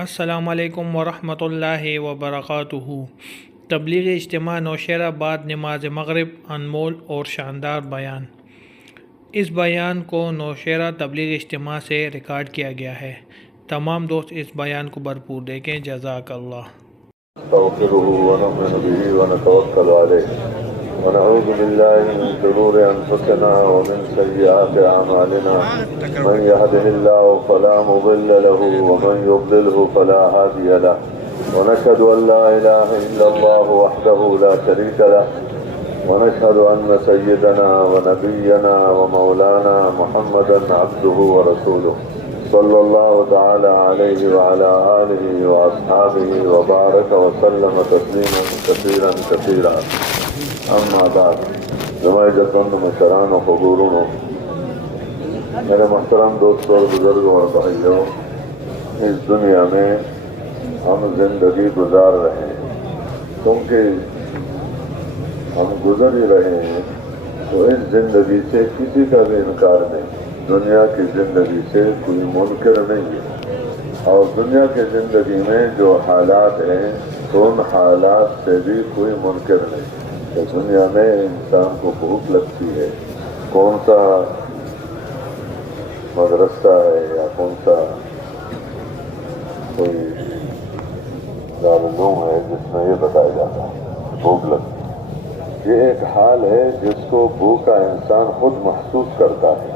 السلام علیکم ورحمۃ اللہ وبرکاتہ۔ تبلیغ اجتماع نوشہر بعد نماز مغرب انمول اور شاندار بیان۔ اس بیان کو نوشہر تبلیغ اجتماع سے ریکارڈ کیا گیا ہے۔ تمام دوست اس بیان کو بھرپور دیکھیں۔ جزاک اللہ۔ نستغفره ونؤمن به ونتوکل علیہ ونعوذ باللہ من شرور انفسنا ومن سیئات اعمالنا من يهده الله فلا مضل له ومن يضلله فلا هادي له ونشهد ان لا اله الا الله وحده لا شريك له ونشهد ان سيدنا ونبينا ومولانا محمدا عبده ورسوله صلى الله تعالى عليه وعلى آله وأصحابه وبارك وسلم تسليما كثيرا كثيرا أما بعد جماعتون مشران و حضورون میرے محترم دوستوں اور بزرگوں اور بھائیوں، اس دنیا میں ہم زندگی گزار رہے ہیں، کیونکہ ہم گزر ہی رہے ہیں تو اس زندگی سے کسی کا بھی انکار نہیں۔ دنیا کی زندگی سے کوئی منکر نہیں ہے، اور دنیا کی زندگی میں جو حالات ہیں تو ان حالات سے بھی کوئی منکر نہیں کہ دنیا میں انسان کو بھوک لگتی ہے، کون سا مدرسہ ہے یا کون سا کوئی دارالعلوم ہے جس میں یہ بتایا جاتا ہے بھوک لگتی ہے۔ یہ ایک حال ہے جس کو بھوکا انسان خود محسوس کرتا ہے۔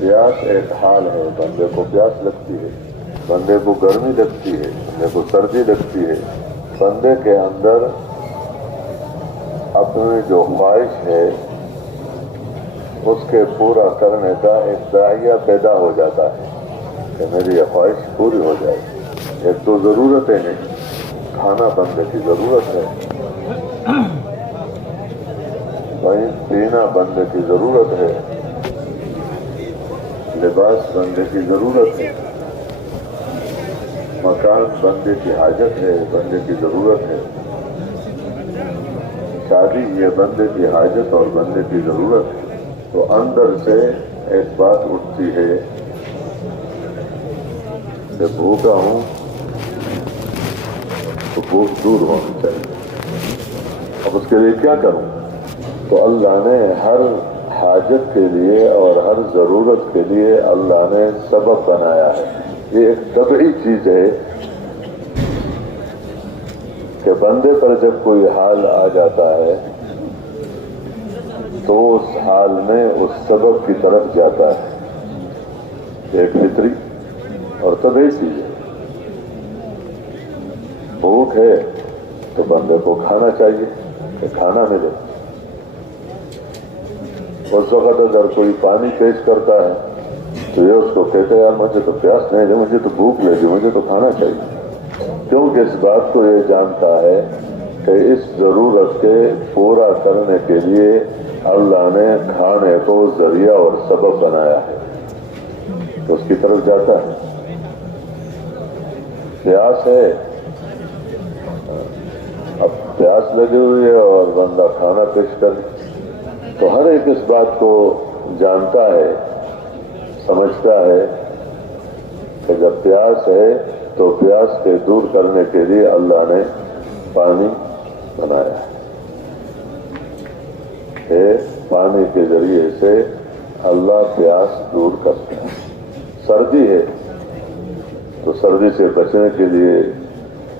پیاس ایک حال ہے، بندے کو پیاس لگتی ہے، بندے کو گرمی لگتی ہے، بندے کو سردی لگتی ہے۔ بندے کے اندر اپنی جو خواہش ہے اس کے پورا کرنے کا ایک داعیہ پیدا ہو جاتا ہے کہ میری یہ خواہش پوری ہو جائے۔ ایک تو ضرورتیں ہیں، کھانا بندے کی ضرورت ہے، وہیں پینا بندے کی ضرورت ہے، لباس بندے کی ضرورت ہے، مکان بندے کی حاجت ہے، بندے کی ضرورت ہے، شادی یہ بندے کی حاجت اور بندے کی ضرورت ہے۔ تو اندر سے ایک بات اٹھتی ہے کہ بھوکا ہوں تو بھوک دور ہونی چاہیے، اب اس کے لیے کیا کروں؟ تو اللہ نے ہر حاجت کے لیے اور ہر ضرورت کے لیے اللہ نے سبب بنایا ہے۔ یہ ایک طبعی چیز ہے کہ بندے پر جب کوئی حال آ جاتا ہے تو اس حال میں اس سبب کی طرف جاتا ہے۔ ایک فطری اور طبعی چیز ہے۔ بھوک ہے تو بندے کو کھانا چاہیے کہ کھانا ملے۔ اس وقت اگر کوئی پانی پیش کرتا ہے تو یہ اس کو کہتے ہیں یار مجھے تو پیاس نہیں ہے، مجھے تو بھوک لگی، مجھے تو کھانا چاہیے، کیونکہ اس بات کو یہ جانتا ہے کہ اس ضرورت کے پورا کرنے کے لیے اللہ نے کھانے کو ذریعہ اور سبب بنایا ہے، تو اس کی طرف جاتا ہے۔ پیاس ہے، اب پیاس لگی ہوئی ہے اور بندہ کھانا پیش کرے تو ہر ایک اس بات کو جانتا ہے، سمجھتا ہے کہ جب پیاس ہے تو پیاس کے دور کرنے کے لیے اللہ نے پانی بنایا ہے کہ پانی کے ذریعے سے اللہ پیاس دور کرتا ہے۔ سردی ہے تو سردی سے بچنے کے لیے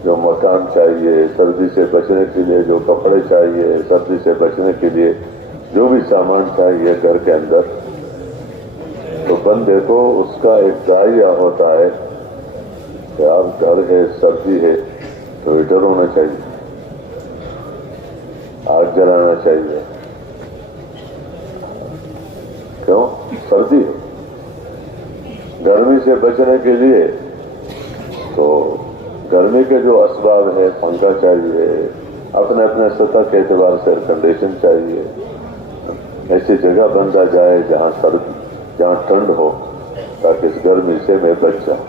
جو مکان چاہیے، سردی سے بچنے کے لیے جو کپڑے چاہیے، سردی سے بچنے کے لیے جو بھی سامان چاہیے گھر کے اندر، تو بندے کو اس کا ایک داعیہ ہوتا ہے کہ آپ گھر ہے، سردی ہے تو ہیٹر ہونا چاہیے، آگ جلانا چاہیے، کیوں؟ سردی ہے۔ گرمی سے بچنے کے لیے تو گرمی کے جو اسباب ہے، پنکھا چاہیے، اپنے اپنے سطح کے اعتبار سے ایئر کنڈیشن چاہیے، ایسی جگہ بندہ جائے جہاں ٹھنڈ ہو تاکہ اس گرمی سے میں بچ جاؤں۔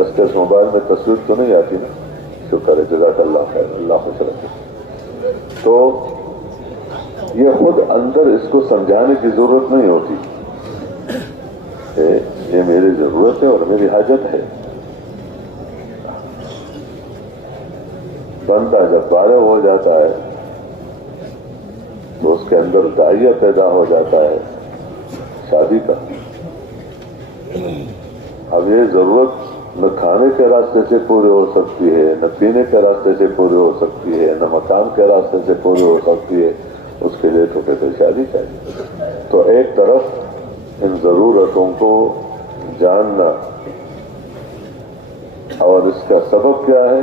اس کے موبائل میں تصویر تو نہیں آتی نا، شکر ہے، جزاک اللہ خیر، اللہ خوش رکھے۔ تو یہ خود اندر اس کو سمجھانے کی ضرورت نہیں ہوتی کہ یہ میری ضرورت ہے اور میری حاجت ہے، بندہ جب بالغ ہو جاتا ہے تو اس کے اندر داعیہ پیدا ہو جاتا ہے شادی کا. اب یہ ضرورت نہ کھانے کے راستے سے پوری ہو سکتی ہے، نہ پینے کے راستے سے پوری ہو سکتی ہے، نہ مکان کے راستے سے پوری ہو سکتی ہے. اس کے لیے تو کہتے شادی چاہیے. تو ایک طرف ان ضرورتوں کو جاننا اور اس کا سبب کیا ہے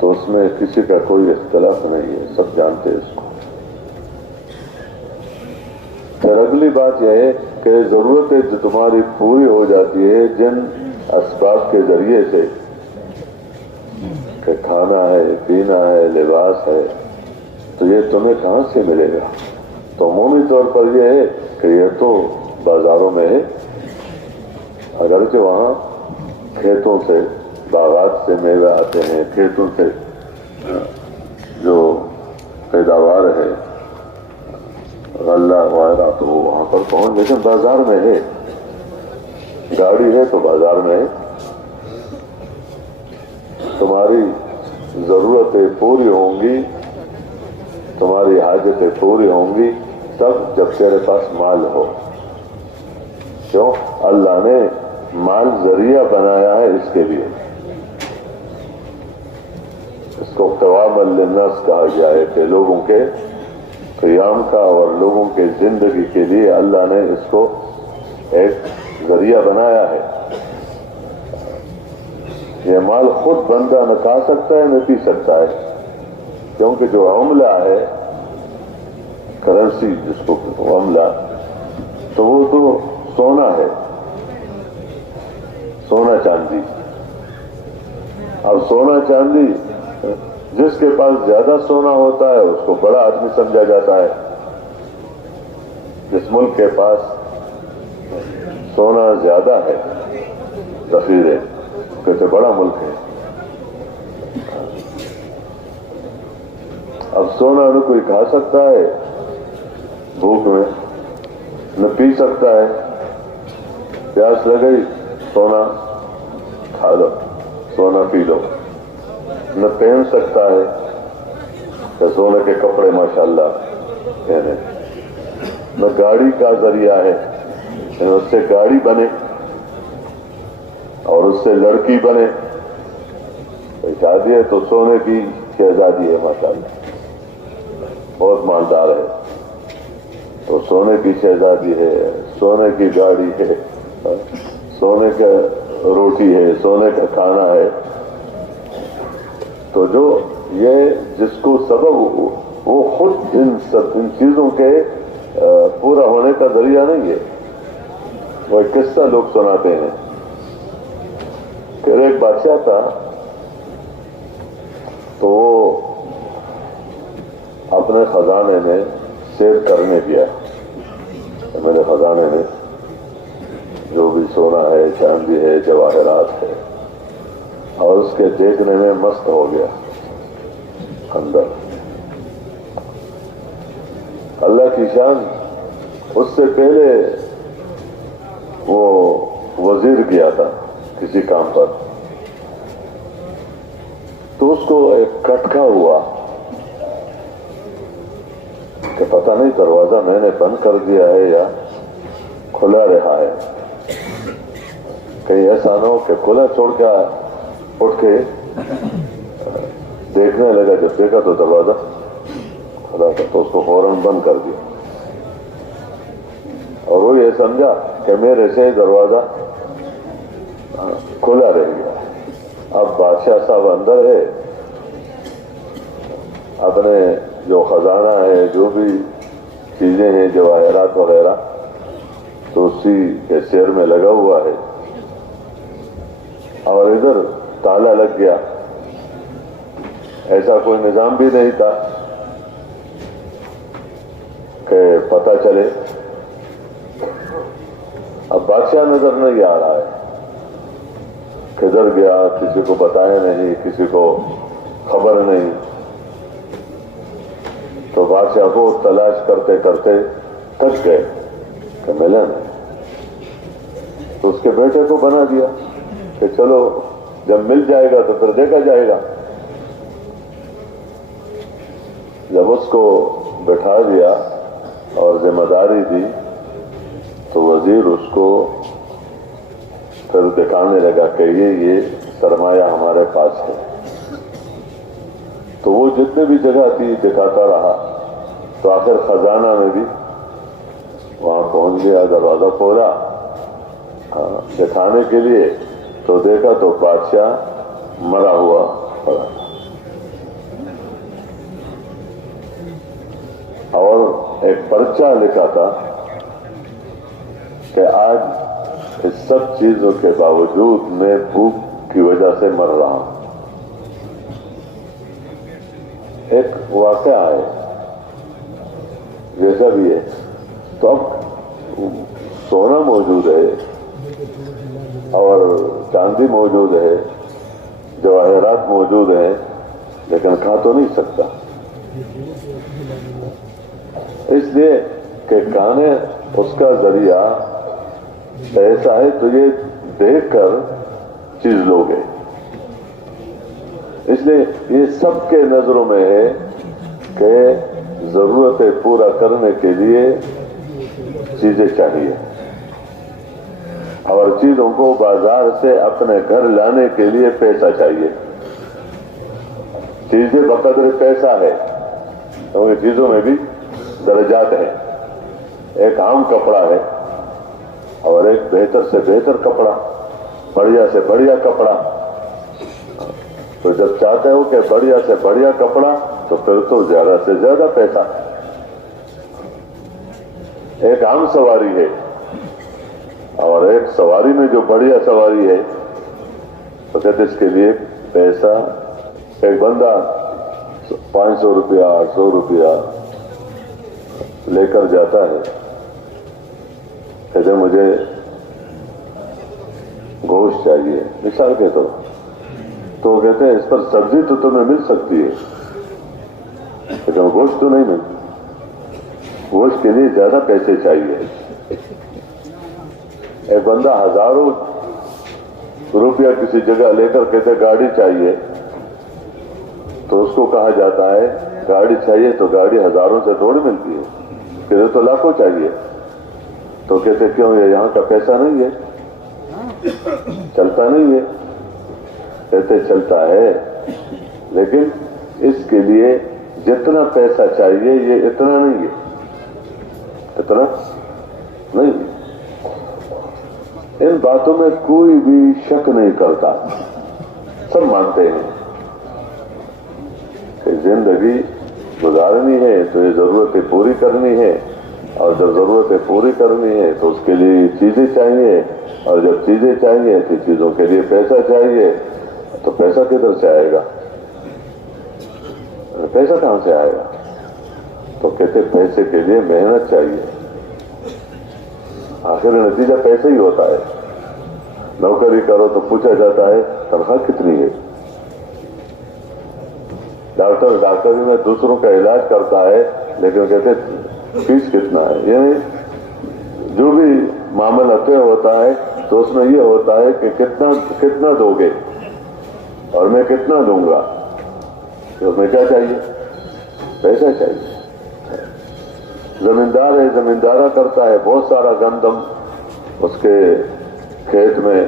تو اس میں کسی کا کوئی اختلاف نہیں ہے، سب جانتے ہیں اس کو. پھر اگلی بات یہ ہے کہ ضرورتیں جو تمہاری پوری ہو جاتی ہے جن اسباب کے ذریعے سے، کہ کھانا ہے، پینا ہے، لباس ہے، تو یہ تمہیں کہاں سے ملے گا؟ تو عمومی طور پر یہ ہے کہ یہ تو بازاروں میں ہے، اگرچہ وہاں کھیتوں سے، باغات سے میوے آتے ہیں، کھیتوں سے جو پیداوار ہے غلہ وغیرہ تو وہ وہاں پر پہنچ، لیکن بازار میں ہے. گاڑی ہے تو بازار میں ہے. تمہاری ضرورتیں پوری ہوں گی، تمہاری حاجتیں پوری ہوں گی تب جب تیرے پاس مال ہو. کیوں؟ اللہ نے مال ذریعہ بنایا ہے اس کے لیے. اس کو قوام للناس کہا گیا ہے کہ لوگوں کے قیام کا اور لوگوں کے زندگی کے لیے اللہ نے اس کو ایک ذریعہ بنایا ہے. یہ مال خود بندہ نہ کھا سکتا ہے نہ پی سکتا ہے، کیونکہ جو عملہ ہے، کرنسی جس کو عملہ، تو وہ تو سونا ہے، سونا چاندی. اب سونا چاندی جس کے پاس زیادہ سونا ہوتا ہے اس کو بڑا آدمی سمجھا جاتا ہے. جس ملک کے پاس سونا زیادہ ہے، ذخیرے، کیسے بڑا ملک ہے. اب سونا نہ کوئی کھا سکتا ہے بھوک میں، نہ پی سکتا ہے. پیاس لگئی سونا کھا لو، سونا پی لو. نہ پہن سکتا ہے کہ سونے کے کپڑے ماشاءاللہ پہنے. نہ گاڑی کا ذریعہ ہے اس سے گاڑی بنے اور اس سے لڑکی بنے. شادی ہے تو سونے کی شہزادی ہے ماشاءاللہ، بہت مالدار ہے تو سونے کی شہزادی ہے، سونے کی گاڑی ہے، سونے کا روٹی ہے، سونے کا کھانا ہے. تو جو یہ جس کو سبب وہ خود ان چیزوں کے پورا ہونے کا ذریعہ نہیں ہے. وہ ایک قصہ لوگ سناتے ہیں کہ ایک بادشاہ تھا تو وہ اپنے خزانے میں سیر کرنے گیا. میرے خزانے میں جو بھی سونا ہے، چاندی ہے، جواہرات ہے، اور اس کے دیکھنے میں مست ہو گیا اندر. اللہ کی شان، اس سے پہلے وہ وزیر گیا تھا کسی کام پر، تو اس کو ایک کھٹکا ہوا کہ پتہ نہیں دروازہ میں نے بند کر دیا ہے یا کھلا رہا ہے. کہیں ایسا نہ ہو کہ کھلا چھوڑ کے اٹھ کے دیکھنے لگا. جب دیکھا تو دروازہ کھلا تھا تو اس کو فوراً بند کر دیا، اور وہ یہ سمجھا کہ میرے سے دروازہ کھلا رہ گیا. اب بادشاہ صاحب اندر ہے، اپنے جو خزانہ ہے، جو بھی چیزیں ہیں، جواہرات وغیرہ، تو اسی کے سیر میں لگا ہوا ہے، اور ادھر تالا لگ گیا. ایسا کوئی نظام بھی نہیں تھا کہ پتہ چلے. اب بادشاہ نظر نہیں آ رہا ہے، کدھر گیا، کسی کو بتایا نہیں، کسی کو خبر نہیں. تو بادشاہ کو تلاش کرتے کرتے تھک گئے کہ ملا نہیں. تو اس کے بیٹے کو بنا دیا کہ چلو جب مل جائے گا تو پھر دیکھا جائے گا. جب اس کو بٹھا دیا اور ذمہ داری دی تو وزیر اس کو پھر دکھانے لگا کہ یہ سرمایہ ہمارے پاس ہے. تو وہ جتنے بھی جگہ تھی دکھاتا رہا. تو آخر خزانہ میں بھی وہاں پہنچ گیا, دروازہ کھولا دکھانے کے لیے, تو دیکھا تو بادشاہ مرا ہوا پڑا اور ایک پرچہ لکھا تھا کہ آج اس سب چیزوں کے باوجود میں بھوک کی وجہ سے مر رہا ہوں. ایک واقعہ ہے جیسا بھی ہے. تو اب سونا موجود ہے اور چاندی موجود ہے, جواہرات موجود ہیں, لیکن کھا تو نہیں سکتا, اس لیے کہ کھانے اس کا ذریعہ ایسا ہے تو یہ دیکھ کر چیز لوگے. اس لیے یہ سب کے نظروں میں ہے کہ ضرورتیں پورا کرنے کے لیے چیزیں چاہیے, اور چیزوں کو بازار سے اپنے گھر لانے کے لیے پیسہ چاہیے. چیزیں بقدر پیسہ ہے, کیونکہ چیزوں میں بھی درجات ہیں. ایک عام کپڑا ہے اور ایک بہتر سے بہتر کپڑا, بڑھیا سے بڑھیا کپڑا. تو جب چاہتے ہو کہ بڑھیا سے بڑھیا کپڑا تو پھر تو زیادہ سے زیادہ پیسہ. ایک عام سواری ہے اور ایک سواری میں جو بڑھیا سواری ہے تو کہتے اس کے لیے پیسہ. ایک بندہ 500 روپیہ 800 روپیہ لے کر جاتا ہے, کہتے مجھے گوشت چاہیے مثال کے طور, تو کہتے ہیں اس پر سبزی تو تمہیں مل سکتی ہے لیکن گوشت تو نہیں ملتی. گوشت کے لیے زیادہ پیسے چاہیے. ایک بندہ ہزاروں روپیہ کسی جگہ لے کر کہتے گاڑی چاہیے, تو اس کو کہا جاتا ہے گاڑی چاہیے تو گاڑی ہزاروں سے تھوڑی ملتی ہے, کہتے تو لاکھوں چاہیے. تو کہتے کیوں, یہ یہاں کا پیسہ نہیں ہے, چلتا نہیں ہے. کہتے چلتا ہے لیکن اس کے لیے جتنا پیسہ چاہیے یہ اتنا نہیں ہے, اتنا نہیں. ان باتوں میں کوئی بھی شک نہیں کرتا, سب مانتے ہیں کہ زندگی گزارنی ہے تو یہ ضرورتیں پوری کرنی ہے, اور جب ضرورتیں پوری کرنی ہے تو اس کے لیے چیزیں چاہیے, اور جب چیزیں چاہیے تو چیزوں کے لیے پیسہ چاہیے. تو پیسہ کدھر سے آئے گا, پیسہ کہاں سے آئے گا؟ تو کہتے پیسے کے لیے محنت چاہیے. آخر نتیجہ پیسہ ہی ہوتا ہے. نوکری کرو تو پوچھا جاتا ہے تنخواہ کتنی ہے. ڈاکٹری میں دوسروں کا علاج کرتا ہے لیکن کہتے فیس کتنا ہے. یعنی جو بھی معاملہ طے ہوتا ہے تو اس میں یہ ہوتا ہے کہ کتنا دو گے اور میں کتنا دوں گا. تو اس میں کیا چاہیے؟ پیسہ چاہیے. زمیندار ہے, زمیندارہ کرتا ہے, بہت سارا گندم اس کے کھیت میں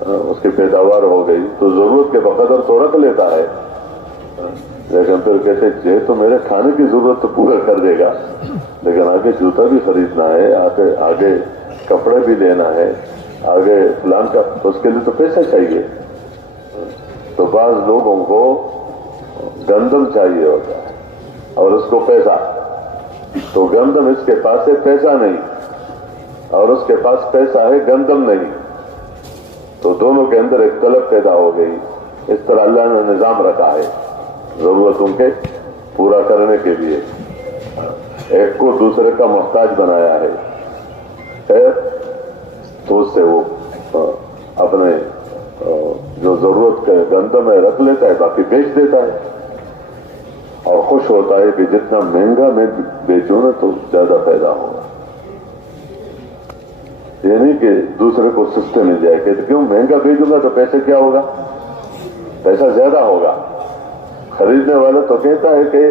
اس کی پیداوار ہو گئی تو ضرورت کے بقدر تو رکھ لیتا ہے, لیکن پھر کہتے یہ تو میرے کھانے کی ضرورت تو پورا کر دے گا, لیکن آگے جوتا بھی خریدنا ہے, آگے کپڑے بھی لینا ہے, آگے فلان کا, اس کے لیے تو پیسہ چاہیے. تو بعض لوگوں کو گندم چاہیے ہوتا ہے اور اس کو پیسہ. تو گندم اس کے پاس ہے, پیسہ نہیں, اور اس کے پاس پیسہ ہے, گندم نہیں. تو دونوں کے اندر ایک طلب پیدا ہو گئی. اس طرح اللہ نے نظام رکھا ہے ضرورتوں کے پورا کرنے کے لیے. ایک کو دوسرے کا محتاج بنایا ہے, تو اس سے وہ اپنے جو ضرورت کے گندم ہے رکھ لیتا ہے, باقی بیچ دیتا ہے, اور خوش ہوتا ہے کہ جتنا مہنگا میں بیچوں نا تو زیادہ فائدہ ہوگا. یہ نہیں کہ دوسرے کو سستے مل جائے, کہ کیوں مہنگا بیچوں گا تو پیسے کیا ہوگا, پیسہ زیادہ ہوگا. خریدنے والا تو کہتا ہے کہ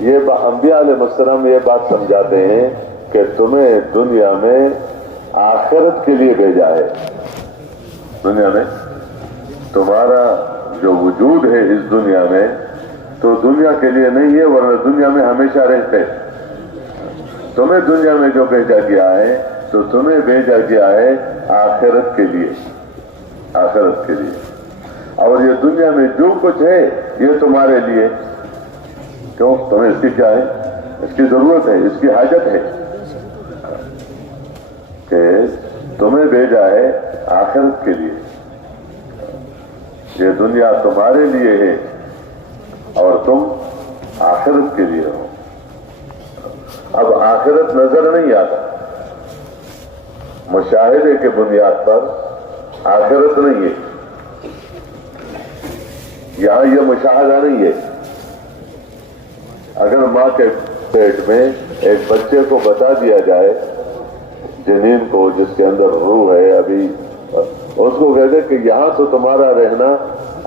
یہ انبیاء علیہ السلام یہ بات سمجھاتے ہیں کہ تمہیں دنیا میں آخرت کے لیے بھیجا ہے. دنیا میں تمہارا جو وجود ہے اس دنیا میں تو دنیا کے لیے نہیں ہے، ورنہ دنیا میں ہمیشہ رہتے. تمہیں دنیا میں جو بھیجا گیا ہے تو تمہیں بھیجا گیا ہے آخرت کے لیے، آخرت کے لیے. اور یہ دنیا میں جو کچھ ہے یہ تمہارے لیے. کیوں؟ تمہیں اس کی کیا ہے؟ اس کی ضرورت ہے، اس کی حاجت ہے کہ تمہیں بھیجا ہے آخرت کے لیے. یہ دنیا تمہارے لیے ہے اور تم آخرت کے لیے ہو. اب آخرت نظر نہیں آتا، مشاہدے کے بنیاد پر آخرت نہیں ہے. یہاں یہ مشاہدہ نہیں ہے. اگر ماں کے پیٹ میں ایک بچے کو بتا دیا جائے، جنین کو جس کے اندر روح ہے، ابھی اس کو کہتے کہ یہاں تو تمہارا رہنا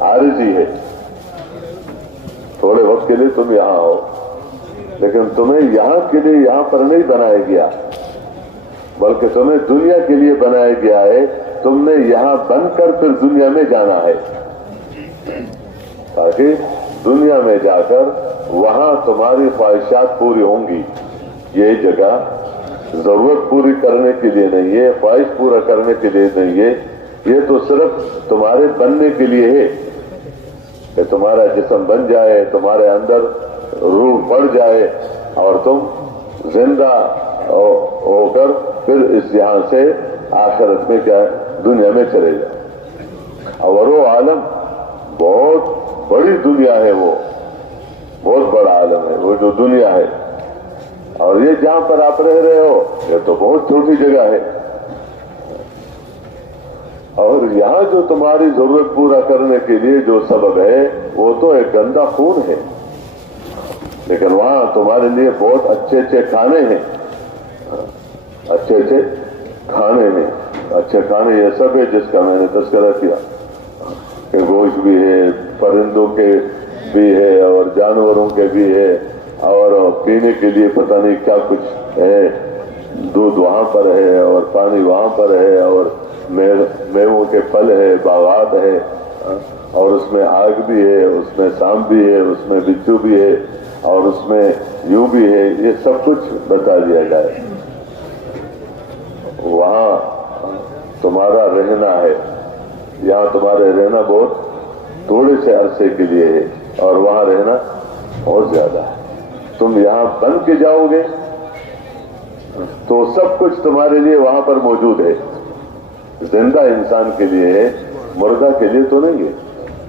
عارضی ہے، تھوڑے وقت کے لیے تم یہاں ہو، لیکن تمہیں یہاں کے لیے یہاں پر نہیں بنایا گیا، بلکہ تمہیں دنیا کے لیے بنایا گیا ہے. تم نے یہاں بن کر پھر دنیا میں جانا ہے، تاکہ دنیا میں جا کر وہاں تمہاری خواہشات پوری ہوں گی. یہ جگہ ضرورت پوری کرنے کے لیے نہیں ہے، خواہش پورا کرنے کے لیے نہیں ہے. یہ تو صرف تمہارے بننے کے لیے ہے کہ تمہارا جسم بن جائے، تمہارے اندر روح پڑ جائے اور تم زندہ ہو کر پھر اس یہاں سے آخرت میں کیا دنیا میں چلے جائے. اور وہ عالم بہت بڑی دنیا ہے، وہ بہت بڑا عالم ہے وہ جو دنیا ہے. اور یہ جہاں پر آپ رہ رہے ہو یہ تو بہت چھوٹی جگہ ہے. اور یہاں جو تمہاری ضرورت پورا کرنے کے لیے جو سبب ہے وہ تو ایک گندا خون ہے، لیکن وہاں تمہارے لیے بہت اچھے اچھے کھانے ہیں، اچھے اچھے کھانے ہیں. اچھے کھانے یہ سب ہے جس کا میں نے تذکرہ کیا کہ گوشت بھی ہے، پرندوں کے بھی ہے اور جانوروں کے بھی ہے، اور پینے کے لیے پتہ نہیں کیا کچھ ہے. دودھ وہاں پر ہے اور پانی وہاں پر ہے اور میووں کے پھل ہے، باغات ہے، اور اس میں آگ بھی ہے، اس میں سانپ بھی ہے، اس میں بچھو بھی ہے، اور اس میں یوں بھی ہے. یہ سب کچھ بتا دیا جائے. وہاں تمہارا رہنا ہے، یہاں تمہارے رہنا بہت تھوڑے سے عرصے کے لیے ہے اور وہاں رہنا بہت زیادہ ہے. تم یہاں بن کے جاؤ گے تو سب کچھ تمہارے لیے وہاں پر موجود ہے. زندہ انسان کے لیے ہے، مردہ کے لیے تو نہیں ہے.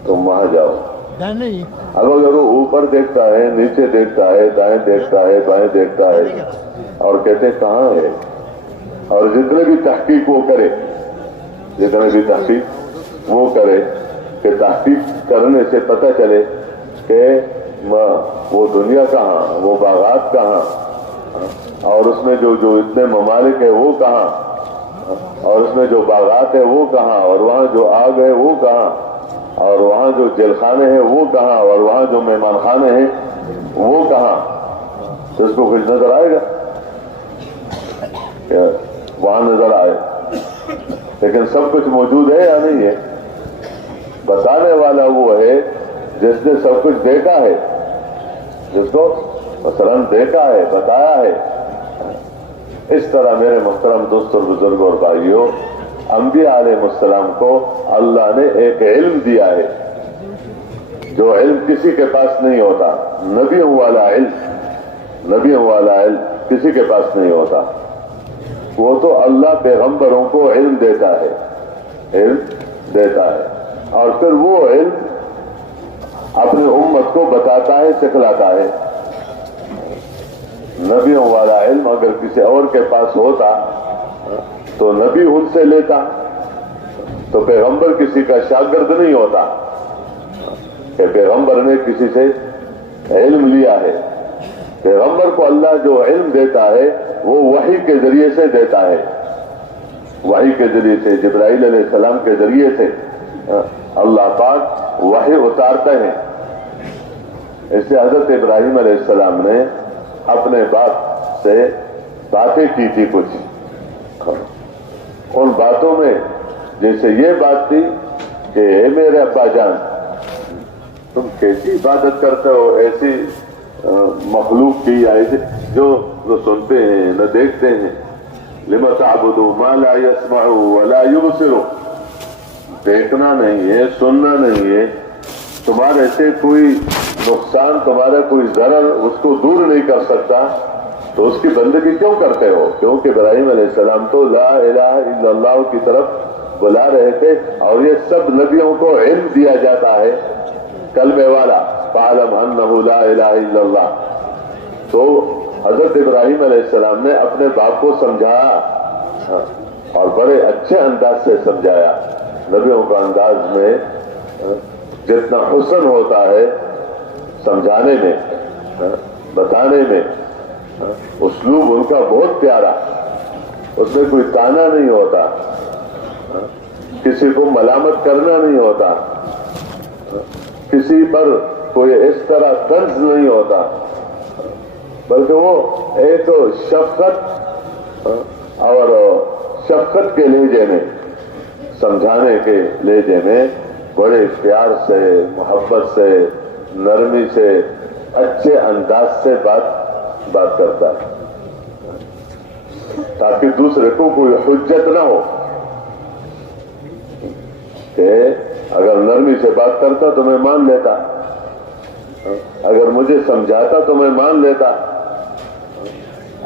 تم وہاں جاؤ. اب اگر وہ اوپر دیکھتا ہے، نیچے دیکھتا ہے، دائیں دیکھتا ہے، بائیں دیکھتا ہے اور کہتے کہاں ہے، اور جتنے بھی تحقیق وہ کرے، جتنے بھی تحقیق وہ کرے کہ تحقیق کرنے سے پتہ چلے کہ وہ دنیا کہاں، وہ باغات کہاں، اور اس میں جو اتنے ممالک ہے وہ کہاں، اور اس میں جو باغات ہے وہ کہاں، اور وہاں جو آگ ہے وہ کہاں، اور وہاں جو جیل خانے ہیں وہ کہاں، اور وہاں جو مہمان خانے ہیں وہ کہاں. تو اس کو کچھ نظر آئے گا کہ وہاں نظر آئے، لیکن سب کچھ موجود ہے یا نہیں ہے؟ بتانے والا وہ ہے جس نے سب کچھ دیکھا ہے، جس کو مثلا دیکھا ہے، بتایا ہے. اس طرح میرے محترم دوستوں، بزرگوں اور بھائیوں، انبیاء علیہ السلام کو اللہ نے ایک علم دیا ہے جو علم کسی کے پاس نہیں ہوتا. نبیوں والا علم کسی کے پاس نہیں ہوتا. وہ تو اللہ پیغمبروں کو علم دیتا ہے، اور پھر وہ علم اپنی امت کو بتاتا ہے، سکھلاتا ہے. نبیوں والا علم اگر کسی اور کے پاس ہوتا تو نبی ان سے لیتا، تو پیغمبر کسی کا شاگرد نہیں ہوتا کہ پیغمبر نے کسی سے علم لیا ہے. پیغمبر کو اللہ جو علم دیتا ہے وہ وحی کے ذریعے سے دیتا ہے. وحی کے ذریعے سے، جبرائیل علیہ السلام کے ذریعے سے اللہ پاک وحی اتارتے ہیں. اس لیے حضرت ابراہیم علیہ السلام نے اپنے باپ سے باتیں کی تھی کچھ. ان باتوں میں جیسے یہ بات تھی کہ اے میرے ابا جان، تم کیسی عبادت کرتے ہو ایسی مخلوق کی، جو نہ سنتے ہیں نہ دیکھتے ہیں. لم تعبدوا ما لا يسمع ولا يبصر، دیکھنا نہیں ہے سننا نہیں ہے، تمہارے سے کوئی نقصان تمہارا کوئی ضرر اس کو دور نہیں کر سکتا، تو اس کی بندگی کیوں کرتے ہو؟ کیونکہ ابراہیم علیہ السلام تو لا الہ الا اللہ کی طرف بلا رہے تھے، اور یہ سب نبیوں کو علم دیا جاتا ہے کلمے والا، فاعلم انہ لا الہ الا اللہ. تو حضرت ابراہیم علیہ السلام نے اپنے باپ کو سمجھایا اور بڑے اچھے انداز سے سمجھایا. نبیوں کا انداز میں جتنا حسن ہوتا ہے سمجھانے میں، بتانے میں، اسلوب ان کا بہت پیارا، اس میں کوئی تانا نہیں ہوتا، کسی کو ملامت کرنا نہیں ہوتا، کسی پر کوئی اس طرح طنز نہیں ہوتا، بلکہ وہ ایک شفقت اور شفقت کے لہجے میں، سمجھانے کے لہجے میں بڑے پیار سے، محبت سے، نرمی سے، اچھے انداز سے بات کرتا ہے، تاکہ دوسرے کو کوئی حجت نہ ہو کہ اگر نرمی سے بات کرتا تو میں مان لیتا، اگر مجھے سمجھاتا تو میں مان لیتا،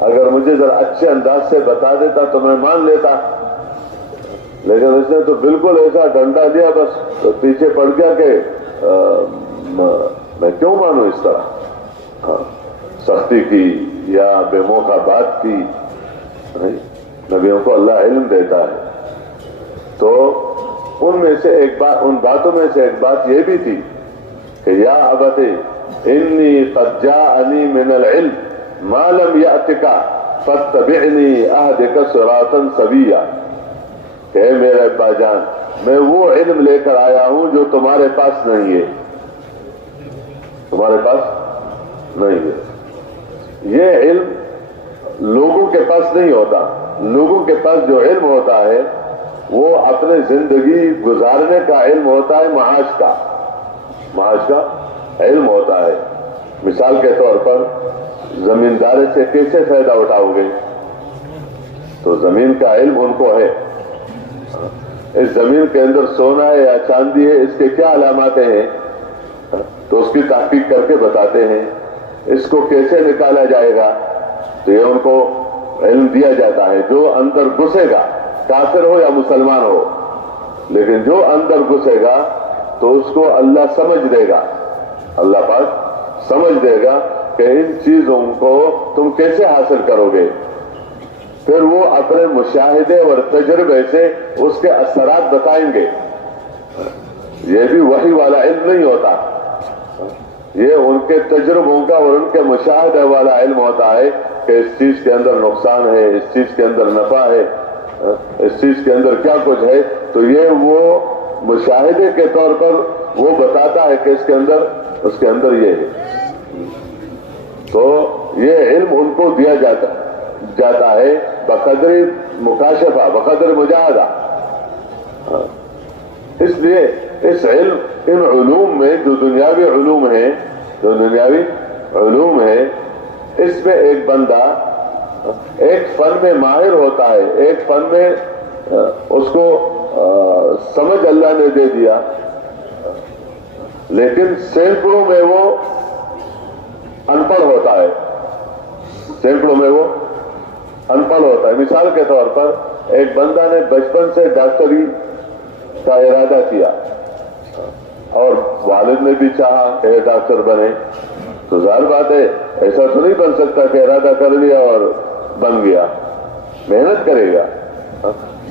اگر مجھے ذرا اچھے انداز سے بتا دیتا تو میں مان لیتا. لیکن اس نے تو بالکل ایسا ڈنڈا دیا، بس تو پیچھے پڑ گیا کہ میں کیوں مانوں اس طرح، سختی کی یا بے موقع بات کی. نبیوں کو اللہ علم دیتا ہے. تو ان میں سے ایک بات، ان باتوں میں سے ایک بات یہ بھی تھی کہ یا ابت انی قد جاءنی من العلم ما لم یأتک فاتبعنی اہدک صراطا سویا، کہ اے میرے ابا جان، میں وہ علم لے کر آیا ہوں جو تمہارے پاس نہیں ہے، تمہارے پاس نہیں ہے. یہ علم لوگوں کے پاس نہیں ہوتا. لوگوں کے پاس جو علم ہوتا ہے وہ اپنے زندگی گزارنے کا علم ہوتا ہے، معاش کا علم ہوتا ہے. مثال کے طور پر زمینداری سے کیسے فائدہ اٹھاؤ گے؟ تو زمین کا علم ان کو ہے، اس زمین کے اندر سونا ہے یا چاندی ہے، اس کے کیا علامات ہیں، تو اس کی تحقیق کر کے بتاتے ہیں. اس کو کیسے نکالا جائے گا تو یہ ان کو علم دیا جاتا ہے. جو اندر گھسے گا، کافر ہو یا مسلمان ہو، لیکن جو اندر گھسے گا تو اس کو اللہ سمجھ دے گا، اللہ پاک سمجھ دے گا کہ ان چیزوں کو تم کیسے حاصل کرو گے. پھر وہ اپنے مشاہدے اور تجربے سے اس کے اثرات بتائیں گے. یہ بھی وحی والا علم نہیں ہوتا، یہ ان کے تجربوں کا اور ان کے مشاہدے والا علم ہوتا ہے کہ اس چیز کے اندر نقصان ہے، اس چیز کے اندر نفع ہے، اس چیز کے اندر کیا کچھ ہے. تو یہ وہ مشاہدے کے طور پر وہ بتاتا ہے کہ اس کے اندر یہ ہے. تو یہ علم ان کو دیا جاتا ہے بقدر مکاشفہ، بقدر مجاہدہ. اس لیے اس علم، ان علوم میں جو دنیاوی علوم ہیں، اس میں ایک بندہ ایک فن میں ماہر ہوتا ہے، ایک فن میں اس کو سمجھ اللہ نے دے دیا، لیکن سینکڑوں میں وہ ان پڑھ ہوتا ہے، سینکڑوں میں وہ ان پڑھ ہوتا ہے. مثال کے طور پر ایک بندہ نے بچپن سے ڈاکٹری کا ارادہ کیا اور والد نے بھی چاہا کہ ڈاکٹر بنے، تو ظاہر بات ہے ایسا تو نہیں بن سکتا کہ ارادہ کر لیا اور بن گیا، محنت کرے گا.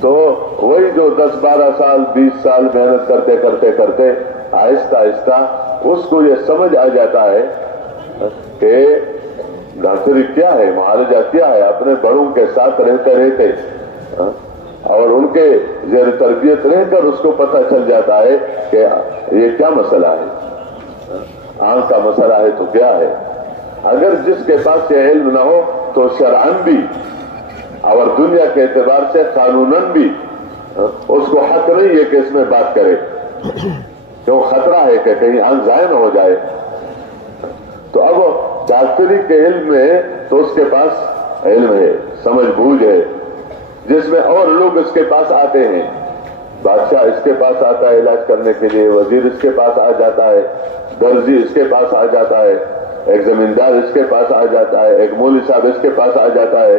تو وہی جو 10-12 سال 20 سال محنت کرتے کرتے کرتے آہستہ آہستہ اس کو یہ سمجھ آ جاتا ہے کہ ڈاکٹری کیا ہے، معالجہ کیا ہے. اپنے بڑوں کے ساتھ رہتے رہتے اور ان کے زیر تربیت رہ کر اس کو پتہ چل جاتا ہے کہ یہ کیا مسئلہ ہے. آنکھ کا مسئلہ ہے تو کیا ہے؟ اگر جس کے پاس یہ علم نہ ہو تو شرعن بھی اور دنیا کے اعتبار سے قانوناً بھی اس کو حق نہیں ہے کہ اس میں بات کرے، کیوں خطرہ ہے کہ کہیں آنکھ ضائع نہ ہو جائے۔ تو اب ڈاکٹری کے علم میں تو اس کے پاس علم ہے، سمجھ بوجھ ہے، جس میں اور لوگ اس کے پاس آتے ہیں۔ بادشاہ اس کے پاس آتا ہے علاج کرنے کے لیے، وزیر اس کے پاس آ جاتا ہے، درزی اس کے پاس آ جاتا ہے، ایک زمیندار اس کے پاس آ جاتا ہے، ایک مولوی صاحب اس کے پاس آ جاتا ہے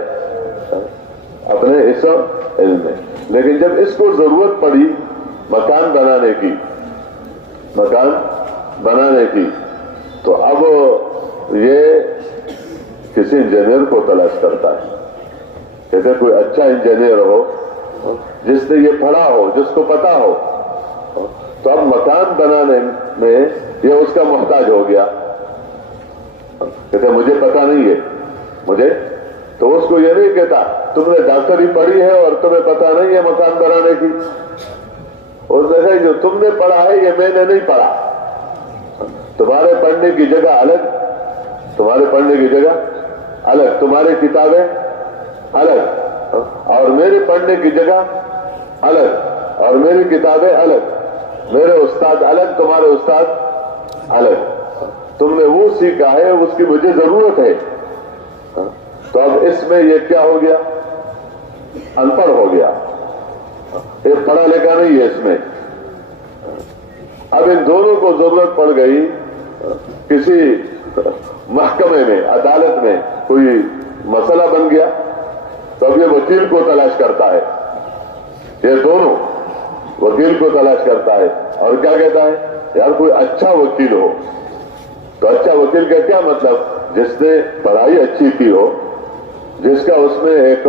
اپنے اس علم میں۔ لیکن جب اس کو ضرورت پڑی مکان بنانے کی تو اب یہ کسی انجینئر کو تلاش کرتا ہے، کہتے کوئی اچھا انجینئر ہو جس نے یہ پڑھا ہو، جس کو پتا ہو۔ تو اب مکان بنانے میں یہ اس کا محتاج ہو گیا، کہتے مجھے پتا نہیں ہے مجھے، تو اس کو یہ نہیں کہتا تم نے ڈاکٹری پڑھی ہے اور تمہیں پتا نہیں ہے مکان بنانے کی، اس نے کہا جو تم نے پڑھا ہے یہ میں نے نہیں پڑھا، تمہارے پڑھنے کی جگہ الگ، تمہاری کتابیں الگ اور میرے پڑھنے کی جگہ الگ اور میری کتابیں الگ، میرے استاد الگ، تمہارے استاد الگ، تم نے وہ سیکھا ہے اس کی مجھے ضرورت ہے۔ تو اب اس میں یہ کیا ہو گیا؟ ان پڑھ ہو گیا، یہ پڑھا لکھا نہیں ہے اس میں۔ اب ان دونوں کو ضرورت پڑ گئی کسی محکمے میں، عدالت میں کوئی مسئلہ بن گیا تو اب یہ وکیل کو تلاش کرتا ہے، یہ دونوں وکیل کو تلاش کرتا ہے اور کیا کہتا ہے یار کوئی اچھا وکیل ہو۔ تو اچھا وکیل کا کیا مطلب؟ جس نے پڑھائی اچھی کی ہو، جس کا اس میں ایک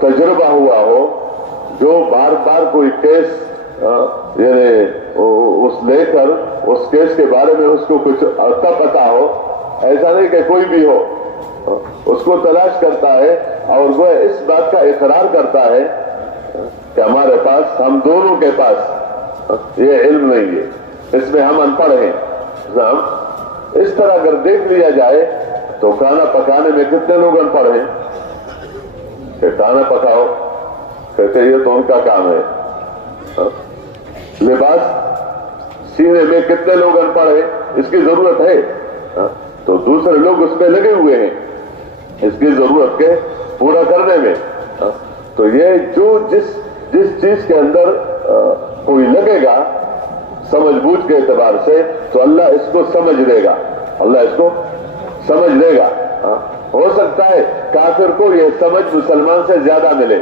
تجربہ ہوا ہو، جو بار بار کوئی کیس یعنی اس لے کر اس کیس کے بارے میں اس کو کچھ پتا ہو، ایسا نہیں کہ کوئی بھی ہو، اس کو تلاش کرتا ہے اور وہ اس بات کا اقرار کرتا ہے کہ ہمارے پاس، ہم دونوں کے پاس یہ علم نہیں ہے، اس میں ہم ان پڑھ ہیں۔ اس طرح اگر دیکھ لیا جائے تو کھانا پکانے میں کتنے لوگ ان پڑھ ہیں کہ کھانا پکاؤ، کہتے یہ تو ان کا کام ہے۔ لباس سینے میں کتنے لوگ ان پڑھ ہیں، اس کی ضرورت ہے تو دوسرے لوگ اس میں لگے ہوئے ہیں اس کی ضرورت کے پورا کرنے میں۔ تو یہ جو جس چیز کے اندر کوئی لگے گا سمجھ بوجھ کے اعتبار سے تو اللہ اس کو سمجھ دے گا، ہو سکتا ہے کافر کو یہ سمجھ مسلمان سے زیادہ ملے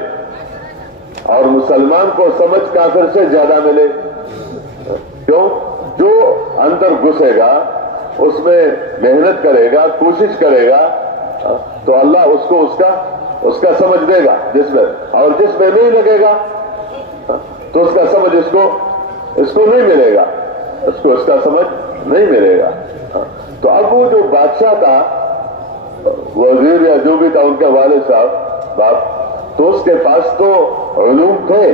اور مسلمان کو سمجھ کافر سے زیادہ ملے، کیوں؟ جو اندر گھسے گا، اس میں محنت کرے گا، کوشش کرے گا تو اللہ اس کو اس کا سمجھ دے گا جس میں، اور جس میں نہیں لگے گا تو اس کا سمجھ اس کو نہیں ملے گا، اس کا سمجھ نہیں ملے گا۔ تو اب وہ جو بادشاہ تھا، وزیر یا جو بھی تھا، ان کا والد صاحب باپ، تو اس کے پاس تو علوم تھے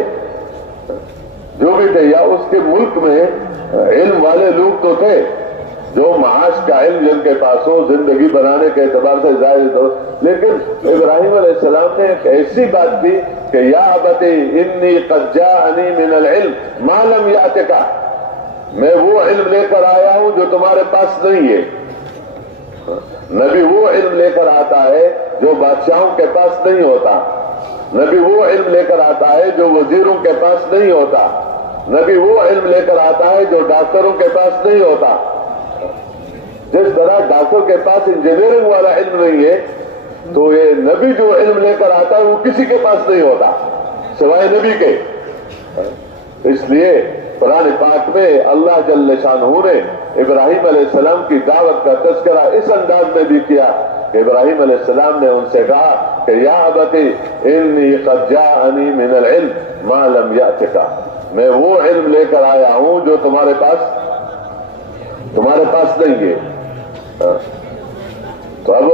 جو بھی تھے، یا اس کے ملک میں علم والے لوگ تو تھے جو معاش کا علم جن کے پاس ہو، زندگی بنانے کے اعتبار سے ظاہر ہو۔ لیکن ابراہیم علیہ السلام نے ایک ایسی بات کی کہ یا ابتی انی قد جاءنی من العلم ما لم یأتک، میں وہ علم لے کر آیا ہوں جو تمہارے پاس نہیں ہے۔ نبی وہ علم لے کر آتا ہے جو بادشاہوں کے پاس نہیں ہوتا، نبی وہ علم لے کر آتا ہے جو وزیروں کے پاس نہیں ہوتا، نبی وہ علم لے کر آتا ہے جو ڈاکٹروں کے پاس نہیں ہوتا۔ جس طرح ڈاکٹر کے پاس انجینئرنگ والا علم نہیں ہے تو یہ نبی جو علم لے کر آتا ہے وہ کسی کے پاس نہیں ہوتا سوائے نبی کے۔ اس لیے قرآن پاک میں اللہ جل شانہ نے ابراہیم علیہ السلام کی دعوت کا تذکرہ اس انداز میں بھی کیا کہ ابراہیم علیہ السلام نے ان سے کہا کہ یا ابتی انی قد جاءنی من العلم ما لم یأتک، میں وہ علم لے کر آیا ہوں جو تمہارے پاس نہیں ہے۔ تو اب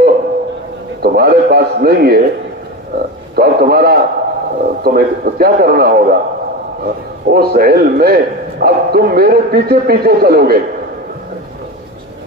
تمہارے پاس نہیں ہے تو اب تمہیں کیا کرنا ہوگا؟ اس علم میں اب تم میرے پیچھے چلو گے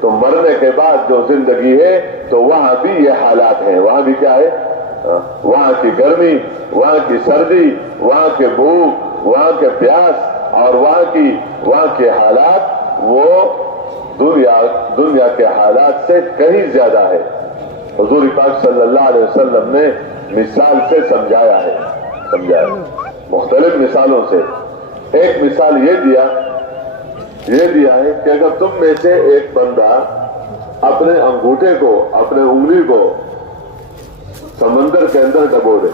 تو مرنے کے بعد جو زندگی ہے تو وہاں بھی یہ حالات ہیں. وہاں بھی کیا ہے؟ وہاں کی گرمی، وہاں کی سردی، وہاں کے بھوک، وہاں کے پیاس اور وہاں کے حالات وہ دنیا کے حالات سے کہیں زیادہ ہے. حضور پاک صلی اللہ علیہ وسلم نے مثال سے سمجھایا ہے مختلف مثالوں سے. ایک مثال یہ دیا ہے کہ اگر تم میں سے ایک بندہ اپنے انگوٹھے کو، اپنے انگلی کو سمندر کے اندر ڈبو دے،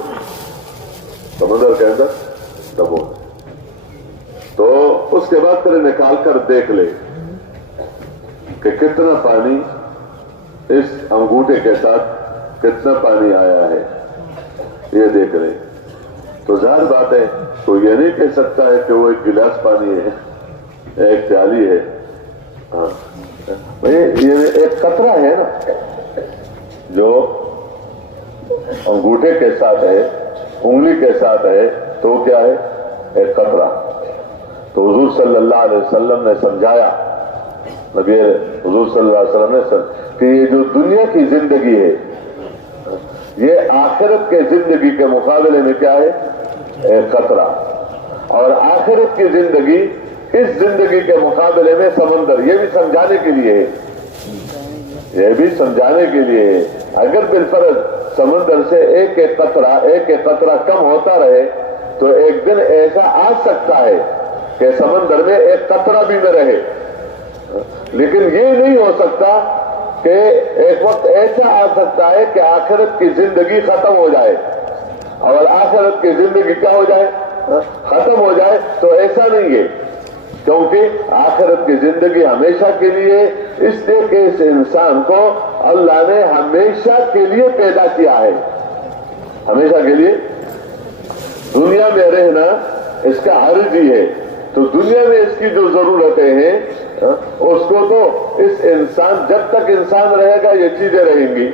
تو اس کے بعد پھر نکال کر دیکھ لے کہ کتنا پانی اس انگوٹھے کے ساتھ کتنا پانی آیا ہے، یہ دیکھ لے. تو ظاہر بات ہے تو یہ نہیں کہہ سکتا ہے کہ وہ ایک گلاس پانی ہے، ایک پیالی ہے. ہاں یہ ایک قطرہ ہے نا جو انگوٹھے کے ساتھ ہے، انگلی کے ساتھ ہے، تو وہ کیا ہے؟ ایک قطرہ. تو حضور صلی اللہ علیہ وسلم نے سمجھایا، نبی حضور صلی اللہ علیہ وسلم نے کہ یہ جو دنیا کی زندگی ہے یہ آخرت کے زندگی کے مقابلے میں کیا ہے؟ ایک قطرہ. اور آخرت کی زندگی اس زندگی کے مقابلے میں سمندر. یہ بھی سمجھانے کے لیے ہے. اگر بالفرض سمندر سے ایک ایک قطرہ کم ہوتا رہے تو ایک دن ایسا آ سکتا ہے کہ سمندر میں ایک قطرہ بھی نہ رہے. لیکن یہ نہیں ہو سکتا کہ ایک وقت ایسا آ سکتا ہے کہ آخرت کی زندگی ختم ہو جائے. اور آخرت کی زندگی کیا ہو جائے؟ ختم ہو جائے. تو ایسا نہیں ہے، کیونکہ آخرت کی زندگی ہمیشہ کے لیے، اس لیے کہ اس انسان کو اللہ نے ہمیشہ کے لیے پیدا کیا ہے. ہمیشہ کے لیے دنیا میں رہنا اس کا عرضی ہے. تو دنیا میں اس کی جو ضرورتیں ہیں اس کو تو اس انسان، جب تک انسان رہے گا یہ چیزیں رہیں گی.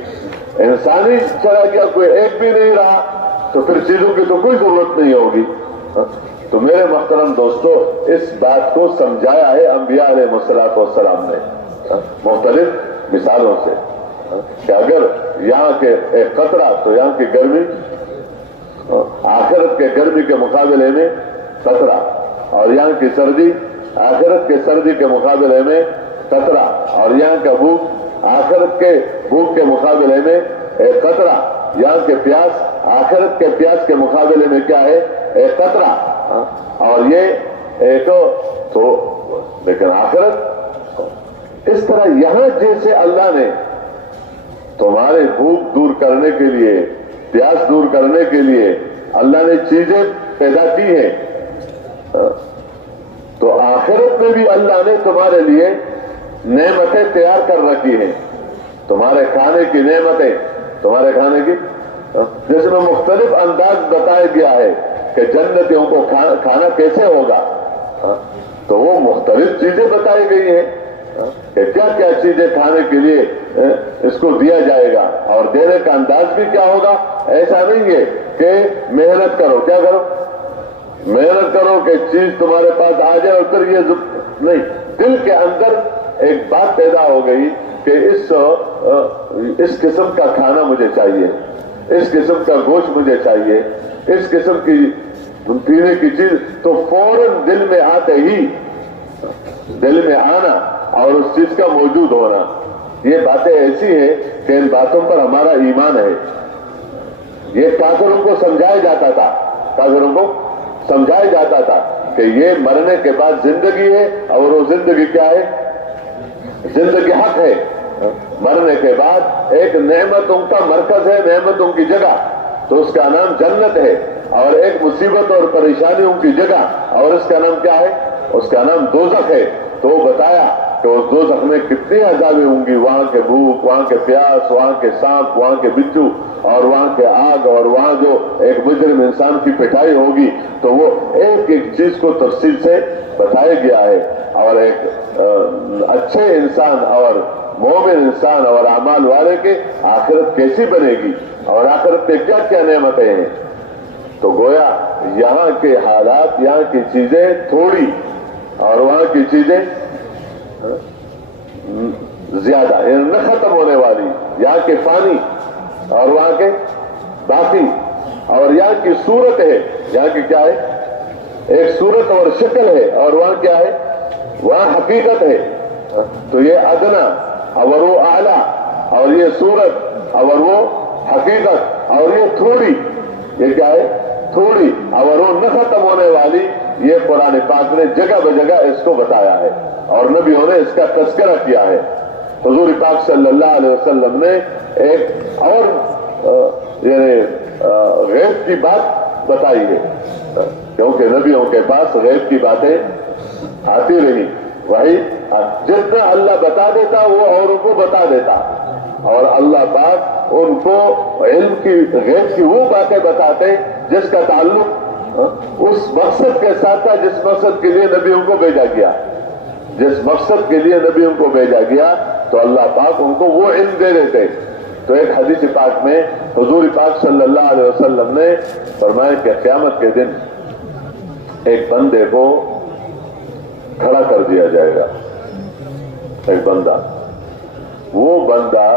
انسانی چلا گیا، کوئی ایک بھی نہیں رہا، تو پھر چیزوں کی تو کوئی ضرورت نہیں ہوگی. تو میرے محترم دوستو، اس بات کو سمجھایا ہے انبیاء علیہ الصلوۃ والسلام نے مختلف مثالوں سے کہ اگر یہاں کے ایک قطرہ تو یہاں کی گرمی، آخرت کے گرمی کے مقابلے میں قطرہ، اور یہاں کی سردی آخرت کے سردی کے مقابلے میں قطرہ، اور یہاں کا بھوک آخرت کے بھوک کے مقابلے میں ایک قطرہ، یہاں کے پیاس آخرت کے پیاس کے مقابلے میں کیا ہے؟ ایک قطرہ. اور یہ ایک تو لیکن آخرت اس طرح یہاں جیسے اللہ نے تمہارے بھوک دور کرنے کے لیے، پیاس دور کرنے کے لیے اللہ نے چیزیں پیدا کی ہیں، تو آخرت میں بھی اللہ نے تمہارے لیے نعمتیں تیار کر رکھی ہیں. تمہارے کھانے کی نعمتیں، تمہارے کھانے کی، جس میں مختلف انداز بتایا گیا ہے کہ جنتیوں کو کھانا کیسے ہوگا. تو وہ مختلف چیزیں بتائی گئی ہیں کہ کیا کیا چیزیں کھانے کے لیے اس کو دیا جائے گا، اور دینے کا انداز بھی کیا ہوگا. ایسا نہیں ہے کہ محنت کرو، کیا کرو؟ محنت کرو کہ چیز تمہارے پاس آ جائے اور پھر یہ نہیں. دل کے اندر ایک بات پیدا ہو گئی کہ اس قسم کا کھانا مجھے چاہیے، اس قسم کا گوشت مجھے چاہیے، اس قسم کی پینے کی چیز. تو فوراً دل میں آتے ہی، دل میں آنا اور اس چیز کا موجود ہونا، یہ باتیں ایسی ہیں کہ ان باتوں پر ہمارا ایمان ہے. یہ کافروں کو سمجھایا جاتا تھا کہ یہ مرنے کے بعد زندگی ہے، اور وہ زندگی کیا ہے؟ زندگی حق ہے. مرنے کے بعد ایک نعمتوں کا مرکز ہے، نعمتوں کی جگہ، تو اس کا نام جنت ہے. اور ایک مصیبت اور پریشانیوں کی جگہ، اور اس کا نام کیا ہے؟ اس کا نام دوزخ ہے. تو وہ بتایا کہ اس دوزخ میں کتنی عذابیں ہوں گی، وہاں کے بھوک، وہاں کے پیاس، وہاں کے سانپ، وہاں کے بچھو، اور وہاں کے آگ، اور وہاں جو ایک مجرم انسان کی پٹائی ہوگی. تو وہ ایک ایک چیز کو تفصیل سے بتایا گیا ہے. اور ایک اچھے انسان اور مومن انسان اور اعمال والے کے آخرت کیسی بنے گی، اور آخرت میں کیا کیا نعمتیں ہیں. تو گویا یہاں کے حالات، یہاں کی چیزیں تھوڑی اور وہاں کی چیزیں زیادہ، یعنی نہ ختم ہونے والی، یہاں کے فانی اور وہاں کے باقی، اور یہاں کی صورت ہے، یہاں کی کیا ہے، ایک صورت اور شکل ہے، اور وہاں کیا ہے، وہاں حقیقت ہے. تو یہ ادنا اور وہ اعلیٰ، اور یہ صورت اور وہ حقیقت، اور یہ تھوڑی، یہ کیا ہے، تھوڑی اور وہ نہ ختم ہونے والی. یہ قرآن پاک نے جگہ بجگہ اس کو بتایا ہے اور نبیوں نے اس کا تذکرہ کیا ہے. حضور پاک صلی اللہ علیہ وسلم نے ایک اور یعنی غیب کی بات بتائی ہے، کیونکہ نبیوں کے پاس غیب کی باتیں آتی رہی. وہی جتنا اللہ بتا دیتا وہ اوروں کو بتا دیتا، اور اللہ پاک ان کو علم کی غیب کی وہ باتیں بتاتے جس کا تعلق اس مقصد کے ساتھ تھا جس مقصد کے لیے نبیوں کو بھیجا گیا. جس مقصد کے لیے نبیوں کو بھیجا گیا تو اللہ پاک ان کو وہ علم دے دیتے. تو ایک حدیث پاک میں حضور پاک صلی اللہ علیہ وسلم نے فرمایا کہ قیامت کے دن ایک بندے کو کھڑا کر دیا جائے گا. ایک بندہ، وہ بندہ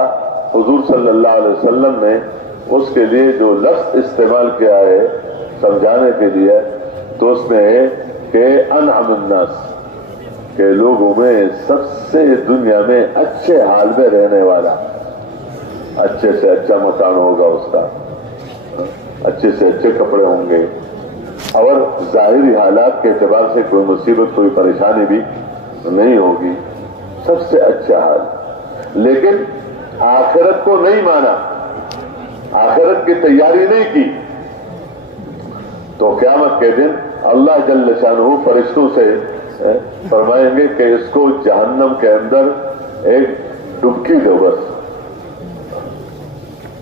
حضور صلی اللہ علیہ وسلم نے اس کے لیے جو لفظ استعمال کیا ہے سمجھانے کے لیے، تو اس میں ہے کہ انعم الناس، کہ لوگوں میں سب سے دنیا میں اچھے حال میں رہنے والا، اچھے سے اچھا مکان ہوگا اس کا، اچھے سے اچھے کپڑے ہوں گے، اور ظاہری حالات کے اعتبار سے کوئی مصیبت کوئی پریشانی بھی نہیں ہوگی، سب سے اچھا حال. لیکن آخرت کو نہیں مانا، آخرت کی تیاری نہیں کی، تو قیامت کے دن اللہ جل شانہ فرشتوں سے فرمائیں گے کہ اس کو جہنم کے اندر ایک ڈبکی دو بس،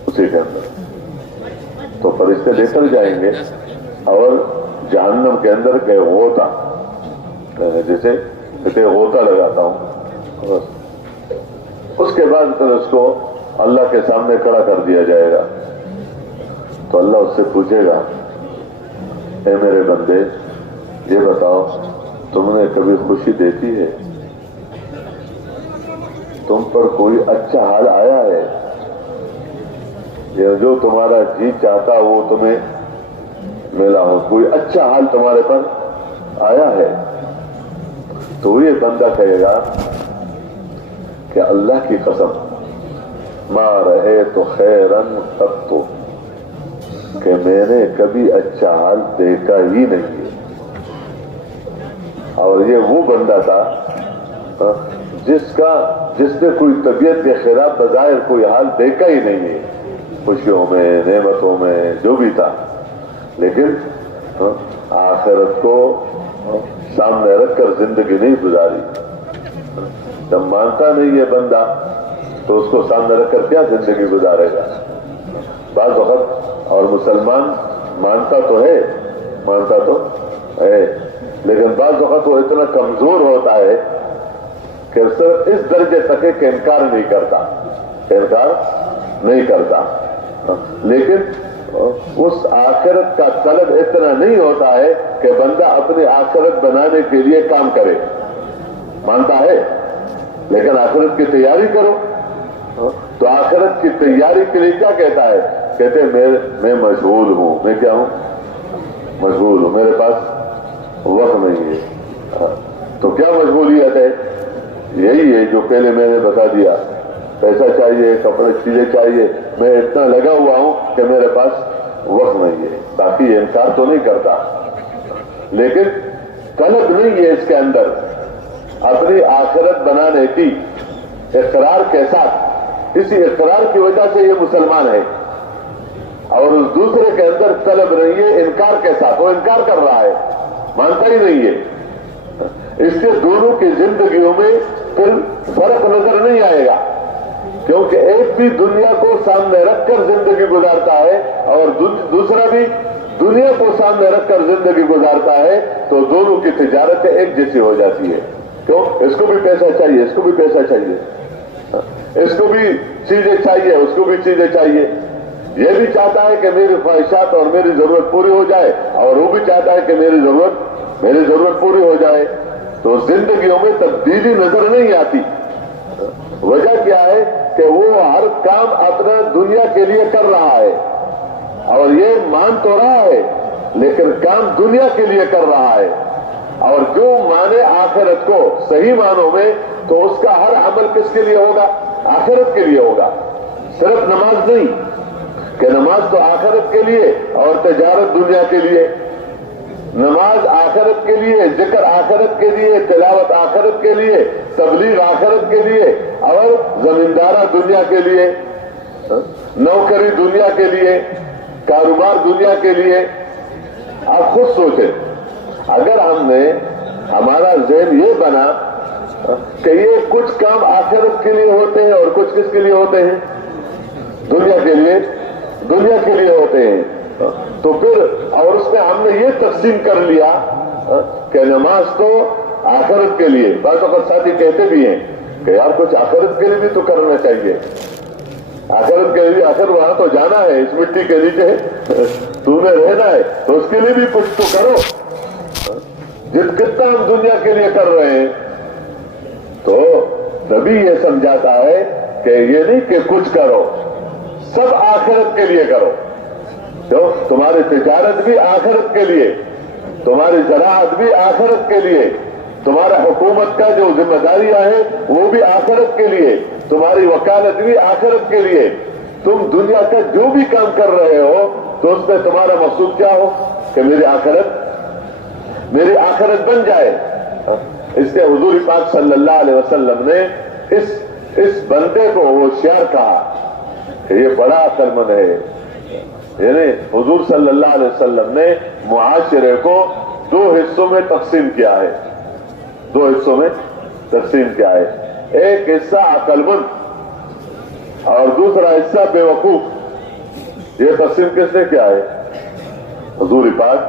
اسی کے اندر. تو فرشتے لے کر جائیں گے اور جہنم کے اندر کہ غوطہ، جیسے کہتے غوطہ لگاتا ہوں بس. اس کے بعد پھر اس کو اللہ کے سامنے کھڑا کر دیا جائے گا. تو اللہ اس سے پوچھے گا، اے میرے بندے یہ بتاؤ تم نے کبھی خوشی دیکھی ہے؟ تم پر کوئی اچھا حال آیا ہے؟ یہ جو تمہارا جی چاہتا وہ تمہیں ملا ہو، کوئی اچھا حال تمہارے پر آیا ہے؟ تو یہ بندہ کہے گا کہ اللہ کی قسم ما رہے تو خیرن قط، کہ میں نے کبھی اچھا حال دیکھا ہی نہیں ہے. اور یہ وہ بندہ تھا جس نے کوئی طبیعت کے خلاف بظاہر کوئی حال دیکھا ہی نہیں ہے، خوشیوں میں نعمتوں میں جو بھی تھا، لیکن آخرت کو سامنے رکھ کر زندگی نہیں گزاری. جب مانتا نہیں ہے بندہ تو اس کو سامنے رکھ کر کیا زندگی گزارے گا؟ بعض وقت اور مسلمان مانتا تو ہے لیکن بعض وقت وہ اتنا کمزور ہوتا ہے کہ صرف اس درجے تک ہے کہ انکار نہیں کرتا، لیکن اس آخرت کا طلب اتنا نہیں ہوتا ہے کہ بندہ اپنی آخرت بنانے کے لیے کام کرے. مانتا ہے لیکن آخرت کی تیاری کرو. تو آخرت کی تیاری کے لیے کیا کہتا ہے؟ کہتے ہیں میں مشغول ہوں. میں کیا ہوں؟ مشغول ہوں، میرے پاس وقت نہیں ہے. تو کیا مشغولیت ہے؟ یہی ہے جو پہلے میں نے بتا دیا، پیسہ چاہیے، کپڑے چیزیں چاہیے، میں اتنا لگا ہوا ہوں کہ میرے پاس وقت نہیں ہے. باقی یہ انکار تو نہیں کرتا، لیکن طلب نہیں ہے اس کے اندر اپنی آخرت بنانے کی اقرار کے ساتھ. اسی اقرار کی وجہ سے یہ مسلمان ہے، اور اس دوسرے کے اندر طلب نہیں ہے انکار کے ساتھ. وہ انکار کر رہا ہے، مانتا ہی نہیں ہے. اس سے دونوں کی زندگیوں میں پھر فرق نظر نہیں آئے گا، کیونکہ ایک بھی دنیا کو سامنے رکھ کر زندگی گزارتا ہے اور دوسرا بھی دنیا کو سامنے رکھ کر زندگی گزارتا ہے. تو دونوں کی تجارتیں ایک جیسی ہو جاتی ہے. کیوں؟ اس کو بھی پیسہ چاہیے، اس کو بھی پیسہ چاہیے، اس کو بھی چیزیں چاہیے، اس کو بھی چیزیں چاہیے. یہ بھی چاہتا ہے کہ میری خواہشات اور میری ضرورت پوری ہو جائے، اور وہ بھی چاہتا ہے کہ میری ضرورت پوری ہو جائے. تو زندگیوں میں تبدیلی نظر نہیں آتی. وجہ کیا ہے کہ وہ ہر کام اپنا دنیا کے لیے کر رہا ہے اور یہ مان تو رہا ہے لیکن کام دنیا کے لیے کر رہا ہے. اور جو مانے آخرت کو صحیح معنوں میں تو اس کا ہر عمل کس کے لیے ہوگا؟ آخرت کے لیے ہوگا. صرف نماز نہیں کہ نماز تو آخرت کے لیے اور تجارت دنیا کے لیے. نماز آخرت کے لیے، ذکر آخرت کے لیے، تلاوت آخرت کے لیے، تبلیغ آخرت کے لیے، اور زمیندارہ دنیا کے لیے، نوکری دنیا کے لیے، کاروبار دنیا کے لیے. آپ خود سوچیں اگر ہم نے ہمارا ذہن یہ بنا کہ یہ کچھ کام آخرت کے لیے ہوتے ہیں اور کچھ کس کے لیے ہوتے ہیں؟ دنیا کے لیے ہوتے ہیں. تو پھر اور اس میں ہم نے یہ تقسیم کر لیا کہ نماز تو آخرت کے لیے. بعض اوقات ساتھی کہتے بھی ہیں کہ یار کچھ آخرت کے لیے بھی تو کرنا چاہیے. آخرت کے لیے آخر وہاں تو جانا ہے، اس مٹی کے نیچے تمہیں رہنا ہے تو اس کے لیے بھی کچھ تو کرو. کتنا ہم دنیا کے لیے کر رہے ہیں. تو نبی یہ سمجھاتا ہے کہ یہ نہیں کہ کچھ کرو، سب آخرت کے لیے کرو. تو تمہاری تجارت بھی آخرت کے لیے، تمہاری زراعت بھی آخرت کے لیے، تمہارا حکومت کا جو ذمہ داریاں ہیں وہ بھی آخرت کے لیے، تمہاری وکالت بھی آخرت کے لیے. تم دنیا کا جو بھی کام کر رہے ہو تو اس میں تمہارا مقصود کیا ہو کہ میری آخرت بن جائے. اس لیے حضور پاک صلی اللہ علیہ وسلم نے اس بندے کو ہوشیار کہا کہ یہ بڑا عقل مند ہے. یعنی حضور صلی اللہ علیہ وسلم نے معاشرے کو دو حصوں میں تقسیم کیا ہے. ایک حصہ عقل مند اور دوسرا حصہ بے وقوف. یہ تقسیم کس نے کیا ہے؟ حضور پاک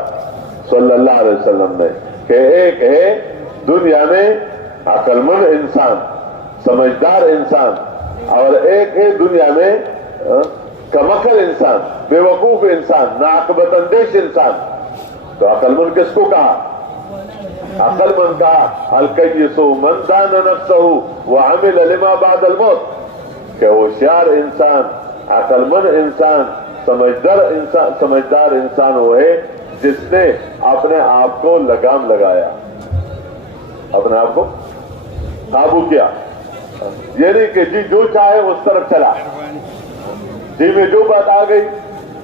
صلی اللہ علیہ وسلم نے. کہ ایک ہے دنیا میں عقل مند انسان، سمجھدار انسان، اور ایک ہے دنیا میں کمعقل انسان، بے وقوف انسان، ناعاقبت اندیش انسان. تو عقل مند کس کو کہا؟ عقل مند کہا الکیس من دان نفسہ وعمل لما بعد الموت. کہ ہوشیار انسان، عقل مند انسان، سمجھدار انسان وہ ہے جس نے اپنے آپ کو لگام لگایا، اپنے آپ کو قابو کیا. یہ نہیں کہ جی جو چاہے اس طرف چلا، جی میں جو بات آ گئی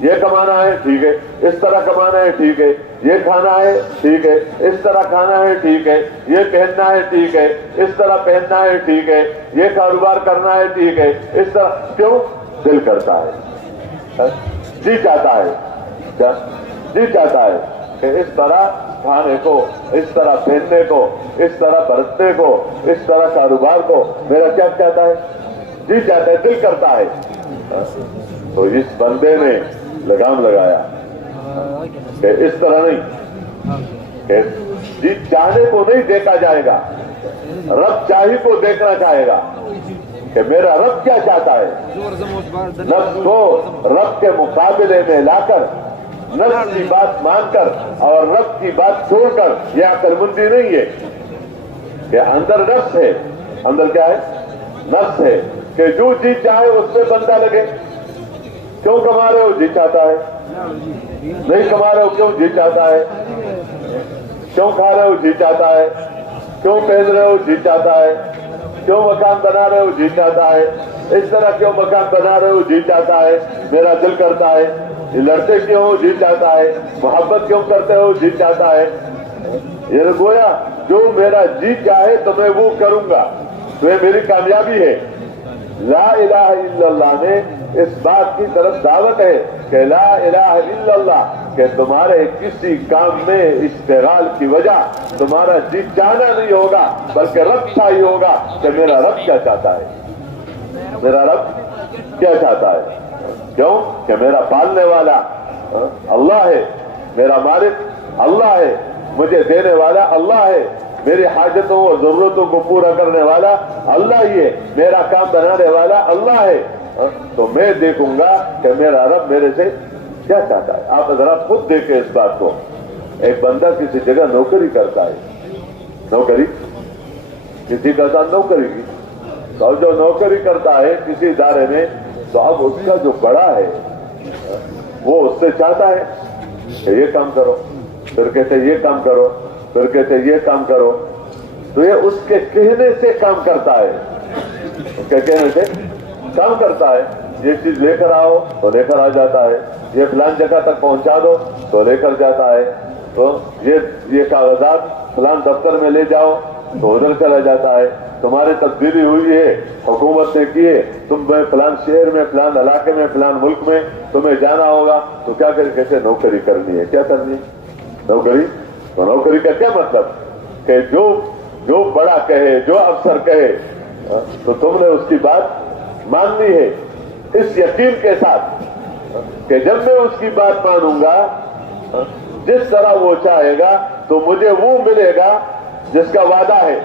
یہ کمانا ہے ٹھیک ہے، اس طرح کمانا ہے ٹھیک ہے، یہ کھانا ہے ٹھیک ہے، اس طرح کھانا ہے ٹھیک ہے، یہ پہننا ہے ٹھیک ہے، اس طرح پہننا ہے ٹھیک ہے، یہ کاروبار کرنا ہے ٹھیک ہے، اس طرح. کیوں؟ دل کرتا ہے، جی چاہتا ہے. کیا جی چاہتا ہے کہ اس طرح کھانے کو، اس طرح پہننے کو، اس طرح برتنے کو، اس طرح کاروبار کو. میرا کیا چاہتا ہے؟ جی چاہتا ہے، دل کرتا ہے. تو اس بندے نے لگام لگایا کہ اس طرح نہیں، کہ جی چاہنے کو نہیں دیکھا جائے گا، رب چاہی کو دیکھنا چاہے گا کہ میرا رب کیا چاہتا ہے. نفس کو رب کے مقابلے میں لا کر، نفس کی بات مان کر اور رب کی بات چھوڑ کر، یہ عقل مندی نہیں ہے. کہ اندر نفس ہے، اندر کیا ہے؟ نفس ہے کہ جو جی چاہے اس میں بندہ لگے. کیوں کما رہے ہو؟ جی چاہتا ہے. نہیں کما رہے ہو کیوں؟ جی چاہتا ہے. کیوں کھا رہے ہو؟ جی چاہتا ہے. کیوں پہن رہے ہو؟ جی چاہتا ہے. کیوں مکان بنا رہے ہو؟ جی چاہتا ہے. اس طرح کیوں مکان بنا رہے ہو؟ جی چاہتا ہے. میرا دل کرتا ہے. یہ لڑتے کیوں ہو؟ جی چاہتا ہے. محبت کیوں کرتے ہو؟ جی چاہتا ہے. یہ گویا جو میرا جی چاہے تو میں وہ کروں گا، تو یہ میری کامیابی ہے. لا الہ الا اللہ نے اس بات کی طرف دعوت ہے کہ لا الہ الا اللہ، کہ تمہارے کسی کام میں اشتغال کی وجہ تمہارا جی چاہنا نہیں ہوگا بلکہ رب چاہیے ہوگا کہ میرا رب کیا چاہتا ہے، میرا رب کیا چاہتا ہے. کیوں؟ کہ میرا پالنے والا اللہ ہے، میرا مالک اللہ ہے، مجھے دینے والا اللہ ہے، میری حاجتوں اور ضرورتوں کو پورا کرنے والا اللہ ہی ہے، میرا کام بنانے والا اللہ ہے. تو میں دیکھوں گا کہ میرا رب میرے سے کیا چاہتا ہے. آپ ذرا خود دیکھیں اس بات کو. ایک بندہ کسی جگہ نوکری کرتا ہے، نوکری کسی کا ساتھ نوکری کی، تو جو نوکری کرتا ہے کسی ادارے میں تو اب اس کا جو بڑا ہے وہ اس سے چاہتا ہے کہ یہ کام کرو، پھر کہتے یہ کام کرو، پھر کہتے یہ کام کرو، تو یہ اس کے کہنے سے کام کرتا ہے، اس کے کہنے سے کام کرتا ہے. یہ چیز لے کر آؤ تو لے کر آ جاتا ہے، یہ فلان جگہ تک پہنچا دو تو لے کر جاتا ہے، تو یہ کاغذات فلان دفتر میں لے جاؤ تو ادھر چلا جاتا ہے. تمہاری تبدیلی ہوئی ہے، حکومت نے کی ہے، تم فلان شہر میں، فلان علاقے میں، فلان ملک میں تمہیں جانا ہوگا تو کیا کریں، کیسے نوکری کرنی ہے. کیا کرنی ہے؟ نوکری. تو نوکری کا کیا مطلب کہ جو بڑا کہے، جو افسر کہے تو تم نے اس کی بات ماننی ہے، اس یقین کے ساتھ کہ جب میں اس کی بات مانوں گا جس طرح وہ چاہے گا تو مجھے وہ ملے گا جس کا وعدہ ہے.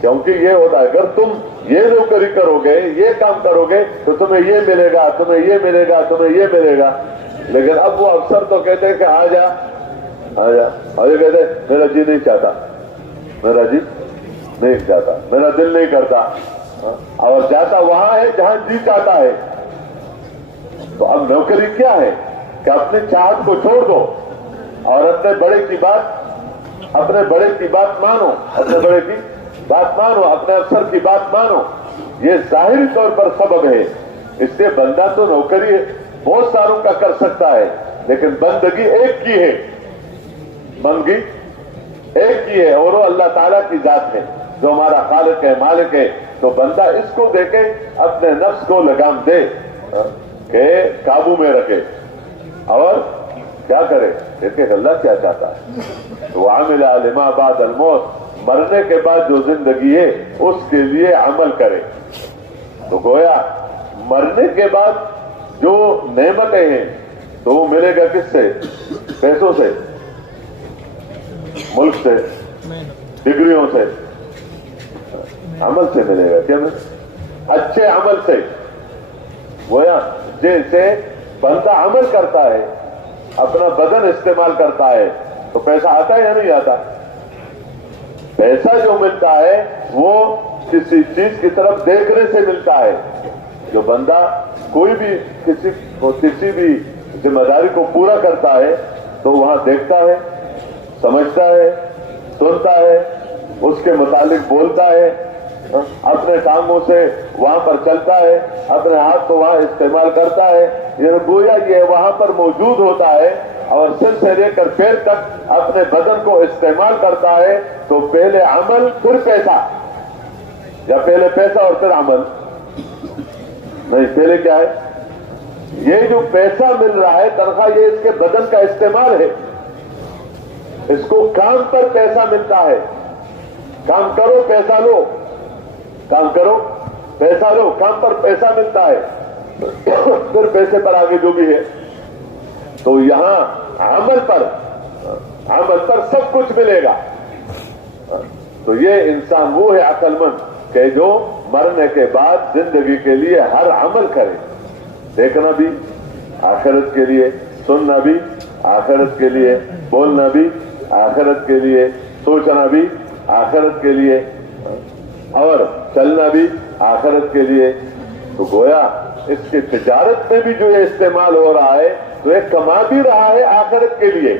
کیونکہ یہ ہوتا ہے اگر تم یہ نوکری کرو گے، یہ کام کرو گے تو تمہیں یہ ملے گا، تمہیں یہ ملے گا، تمہیں یہ ملے گا. لیکن اب وہ افسر تو کہتے ہیں کہ آ جا آ جا، اور یہ کہتے ہیں میرا جی نہیں چاہتا، میرا جی نہیں چاہتا، میرا دل نہیں کرتا، اور جاتا وہاں ہے جہاں جی چاہتا ہے. تو اب نوکری کیا ہے کہ اپنی چاہت کو چھوڑ دو اور اپنے بڑے کی بات مانو، اپنے بڑے کی بات مانو، اپنے افسر کی بات مانو. یہ ظاہری طور پر سبب ہے. اس سے بندہ تو نوکری بہت ساروں کا کر سکتا ہے لیکن بندگی ایک کی ہے، بندگی ایک کی ہے اور وہ اللہ تعالیٰ کی ذات ہے جو ہمارا خالق ہے، مالک ہے. تو بندہ اس کو دیکھے، اپنے نفس کو لگام دے کہ قابو میں رکھے اور کیا کرے، دیکھے اللہ کیا چاہتا ہے. تو عامل لما بعد الموت، مرنے کے بعد جو زندگی ہے اس کے لیے عمل کرے. تو گویا مرنے کے بعد جو نعمتیں ہیں تو وہ ملے گا کس سے؟ پیسوں سے، ملک سے، ڈگریوں سے، عمل سے ملے گا. کیا اچھے عمل سے. گویا جیسے بندہ عمل کرتا ہے، اپنا بدن استعمال کرتا ہے تو پیسہ آتا ہے یا نہیں آتا؟ پیسہ جو ملتا ہے وہ کسی چیز کی طرف دیکھنے سے ملتا ہے. جو بندہ کوئی بھی کسی بھی ذمہ داری کو پورا کرتا ہے تو وہاں دیکھتا ہے، سمجھتا ہے، سنتا ہے، اس کے متعلق بولتا ہے، اپنے ٹانگوں سے وہاں پر چلتا ہے، اپنے ہاتھ کو وہاں استعمال کرتا ہے. یہ گویا یہ وہاں پر موجود ہوتا ہے اور سر سے لے کر پیر تک اپنے بدن کو استعمال کرتا ہے. تو پہلے عمل پھر پیسہ، یا پہلے پیسہ اور پھر عمل؟ نہیں، پہلے کیا ہے؟ یہ جو پیسہ مل رہا ہے تنخواہ، یہ اس کے بدن کا استعمال ہے. اس کو کام پر پیسہ ملتا ہے. کام کرو پیسہ لو، کام کرو پیسہ لو، کام پر پیسہ ملتا ہے. پھر پیسے پر آگے جو بھی ہے. تو یہاں عمل پر سب کچھ ملے گا. تو یہ انسان وہ ہے عقل مند کہ جو مرنے کے بعد زندگی کے لیے ہر عمل کرے. دیکھنا بھی آخرت کے لیے، سننا بھی آخرت کے لیے، بولنا بھی آخرت کے لیے، سوچنا بھی آخرت کے لیے، اور چلنا بھی آخرت کے لیے. تو گویا اس کی تجارت میں بھی جو یہ استعمال ہو رہا ہے تو یہ کما بھی رہا ہے آخرت کے لیے،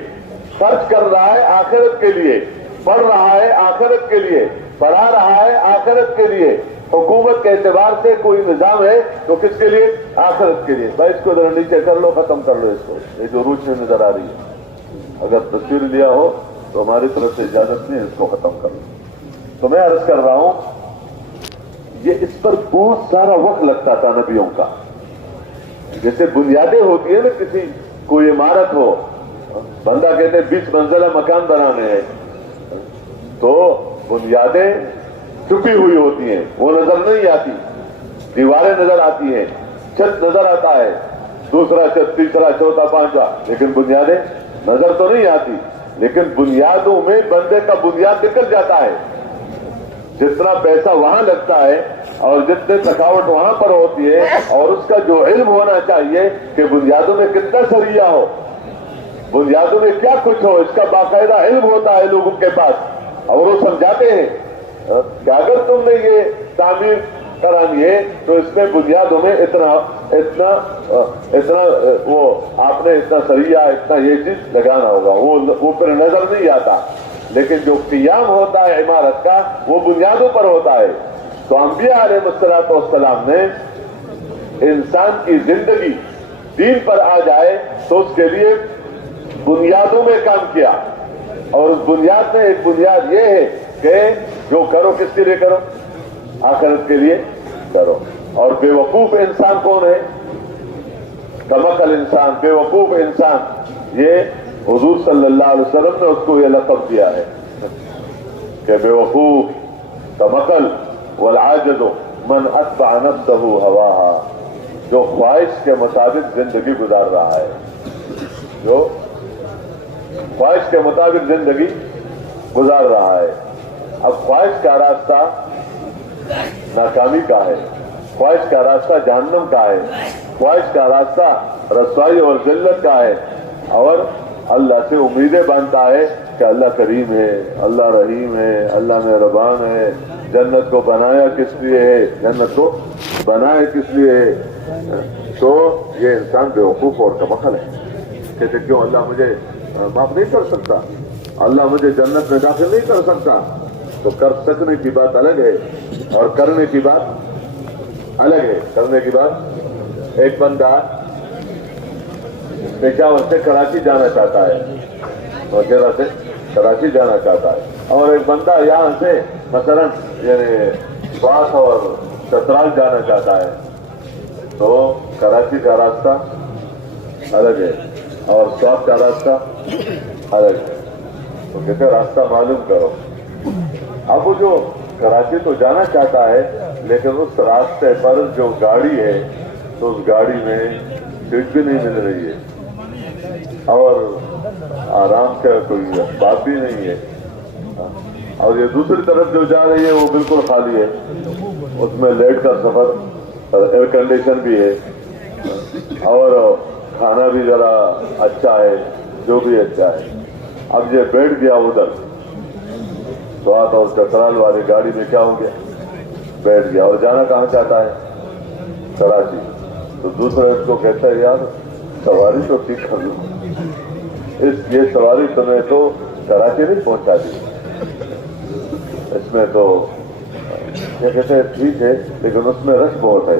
خرچ کر رہا ہے آخرت کے لیے، پڑھ رہا ہے آخرت کے لیے، پڑھا رہا ہے آخرت کے لیے. حکومت کے اعتبار سے کوئی نظام ہے تو کس کے لیے؟ آخرت کے لیے. بھائی اس کو ذرا نیچے کر لو، ختم کر لو اس کو. یہ جو روشنی نظر آ رہی ہے، اگر تصویر لیا ہو تو ہماری طرف سے اجازت نہیں ہے، اس کو ختم کر لو. تو میں عرض کر رہا ہوں یہ اس پر بہت سارا وقت لگتا تھا نبیوں کا. جیسے بنیادیں ہوتی ہیں نا، کسی کوئی عمارت ہو، بندہ کہتے ہیں 20 منزلہ مکان بنانے ہیں تو بنیادیں چھپی ہوئی ہوتی ہیں، وہ نظر نہیں آتی. دیواریں نظر آتی ہیں، چھت نظر آتا ہے، دوسرا چھت، تیسرا، چوتھا، پانچواں، لیکن بنیادیں نظر تو نہیں آتی. لیکن بنیادوں میں بندے کا بنیاد نکل جاتا ہے. جتنا پیسہ وہاں لگتا ہے اور جتنے تھکاوٹ وہاں پر ہوتی ہے، اور اس کا جو علم ہونا چاہیے کہ بنیادوں میں کتنا سریہ ہو، بنیادوں میں کیا کچھ ہو، اس کا باقاعدہ علم ہوتا ہے لوگوں کے پاس. اور وہ سمجھاتے ہیں کہ اگر تم نے یہ تعمیر کرانی ہے تو اس میں بنیادوں میں اتنا وہ آپ نے اتنا سریہ اتنا یہ چیز لگانا ہوگا، وہ پھر نظر نہیں آتا، لیکن جو قیام ہوتا ہے عمارت کا وہ بنیادوں پر ہوتا ہے۔ تو انبیاء علیہ السلام نے انسان کی زندگی دین پر آ جائے تو اس کے لیے بنیادوں میں کام کیا، اور اس بنیاد میں ایک بنیاد یہ ہے کہ جو کرو کس کے لیے کرو، آخرت کے لیے کرو۔ اور بے وقوف انسان کون ہے؟ کمعقل انسان، بے وقوف انسان، یہ حضور صلی اللہ علیہ وسلم نے اس کو یہ لقب دیا ہے کہ بے وقوف کمعقل والعاجز من اتبع نفسہ ہواہا، جو خواہش کے مطابق زندگی گزار رہا ہے، جو خواہش کے مطابق زندگی گزار رہا ہے۔ اب خواہش کا راستہ ناکامی کا ہے، خواہش کا راستہ جہنم کا ہے، خواہش کا راستہ رسوائی اور ذلت کا ہے، اور اللہ سے امیدیں باندھتا ہے کہ اللہ کریم ہے، اللہ رحیم ہے، اللہ مہربان ہے، جنت کو بنایا کس لیے ہے، جنت کو بنایا کس لیے ہے۔ تو یہ انسان بے وقوف اور کمعقل ہے، کہتے کیوں اللہ مجھے معاف نہیں کر سکتا، اللہ مجھے جنت میں داخل نہیں کر سکتا؟ تو کر سکنے کی بات الگ ہے اور کرنے کی بات الگ ہے۔ کرنے کی بات، ایک بندہ پشاور سے کراچی جانا چاہتا ہے، وغیرہ سے کراچی جانا چاہتا ہے، اور ایک بندہ یہاں سے مثلا یعنی باس اور چترال جانا چاہتا ہے، تو کراچی کا راستہ الگ ہے اور سوات کا راستہ الگ ہے۔ تو کہتے راستہ معلوم کرو۔ اب وہ جو کراچی تو جانا چاہتا ہے، لیکن اس راستے پر جو گاڑی ہے تو اس گاڑی میں سیٹ بھی نہیں مل رہی ہے اور آرام کا کوئی بات بھی نہیں ہے، اور یہ دوسری طرف جو جا رہی ہے وہ بالکل خالی ہے، اس میں لیٹ کا سفر، ایئر کنڈیشن بھی ہے اور کھانا بھی ذرا اچھا ہے، جو بھی اچھا ہے۔ اب یہ بیٹھ گیا ادھر سوات اور چترال والی گاڑی میں، کیا ہو گیا؟ بیٹھ گیا، اور جانا کہاں چاہتا ہے؟ کراچی۔ تو دوسرا اس کو کہتا ہے یار سواری تو ٹھیک کر لو، یہ سواری تمہیں تو کراچی نہیں پہنچا دی، اس میں تو یہ کہتے ہیں ٹھیک ہے لیکن اس میں رش بہت ہے،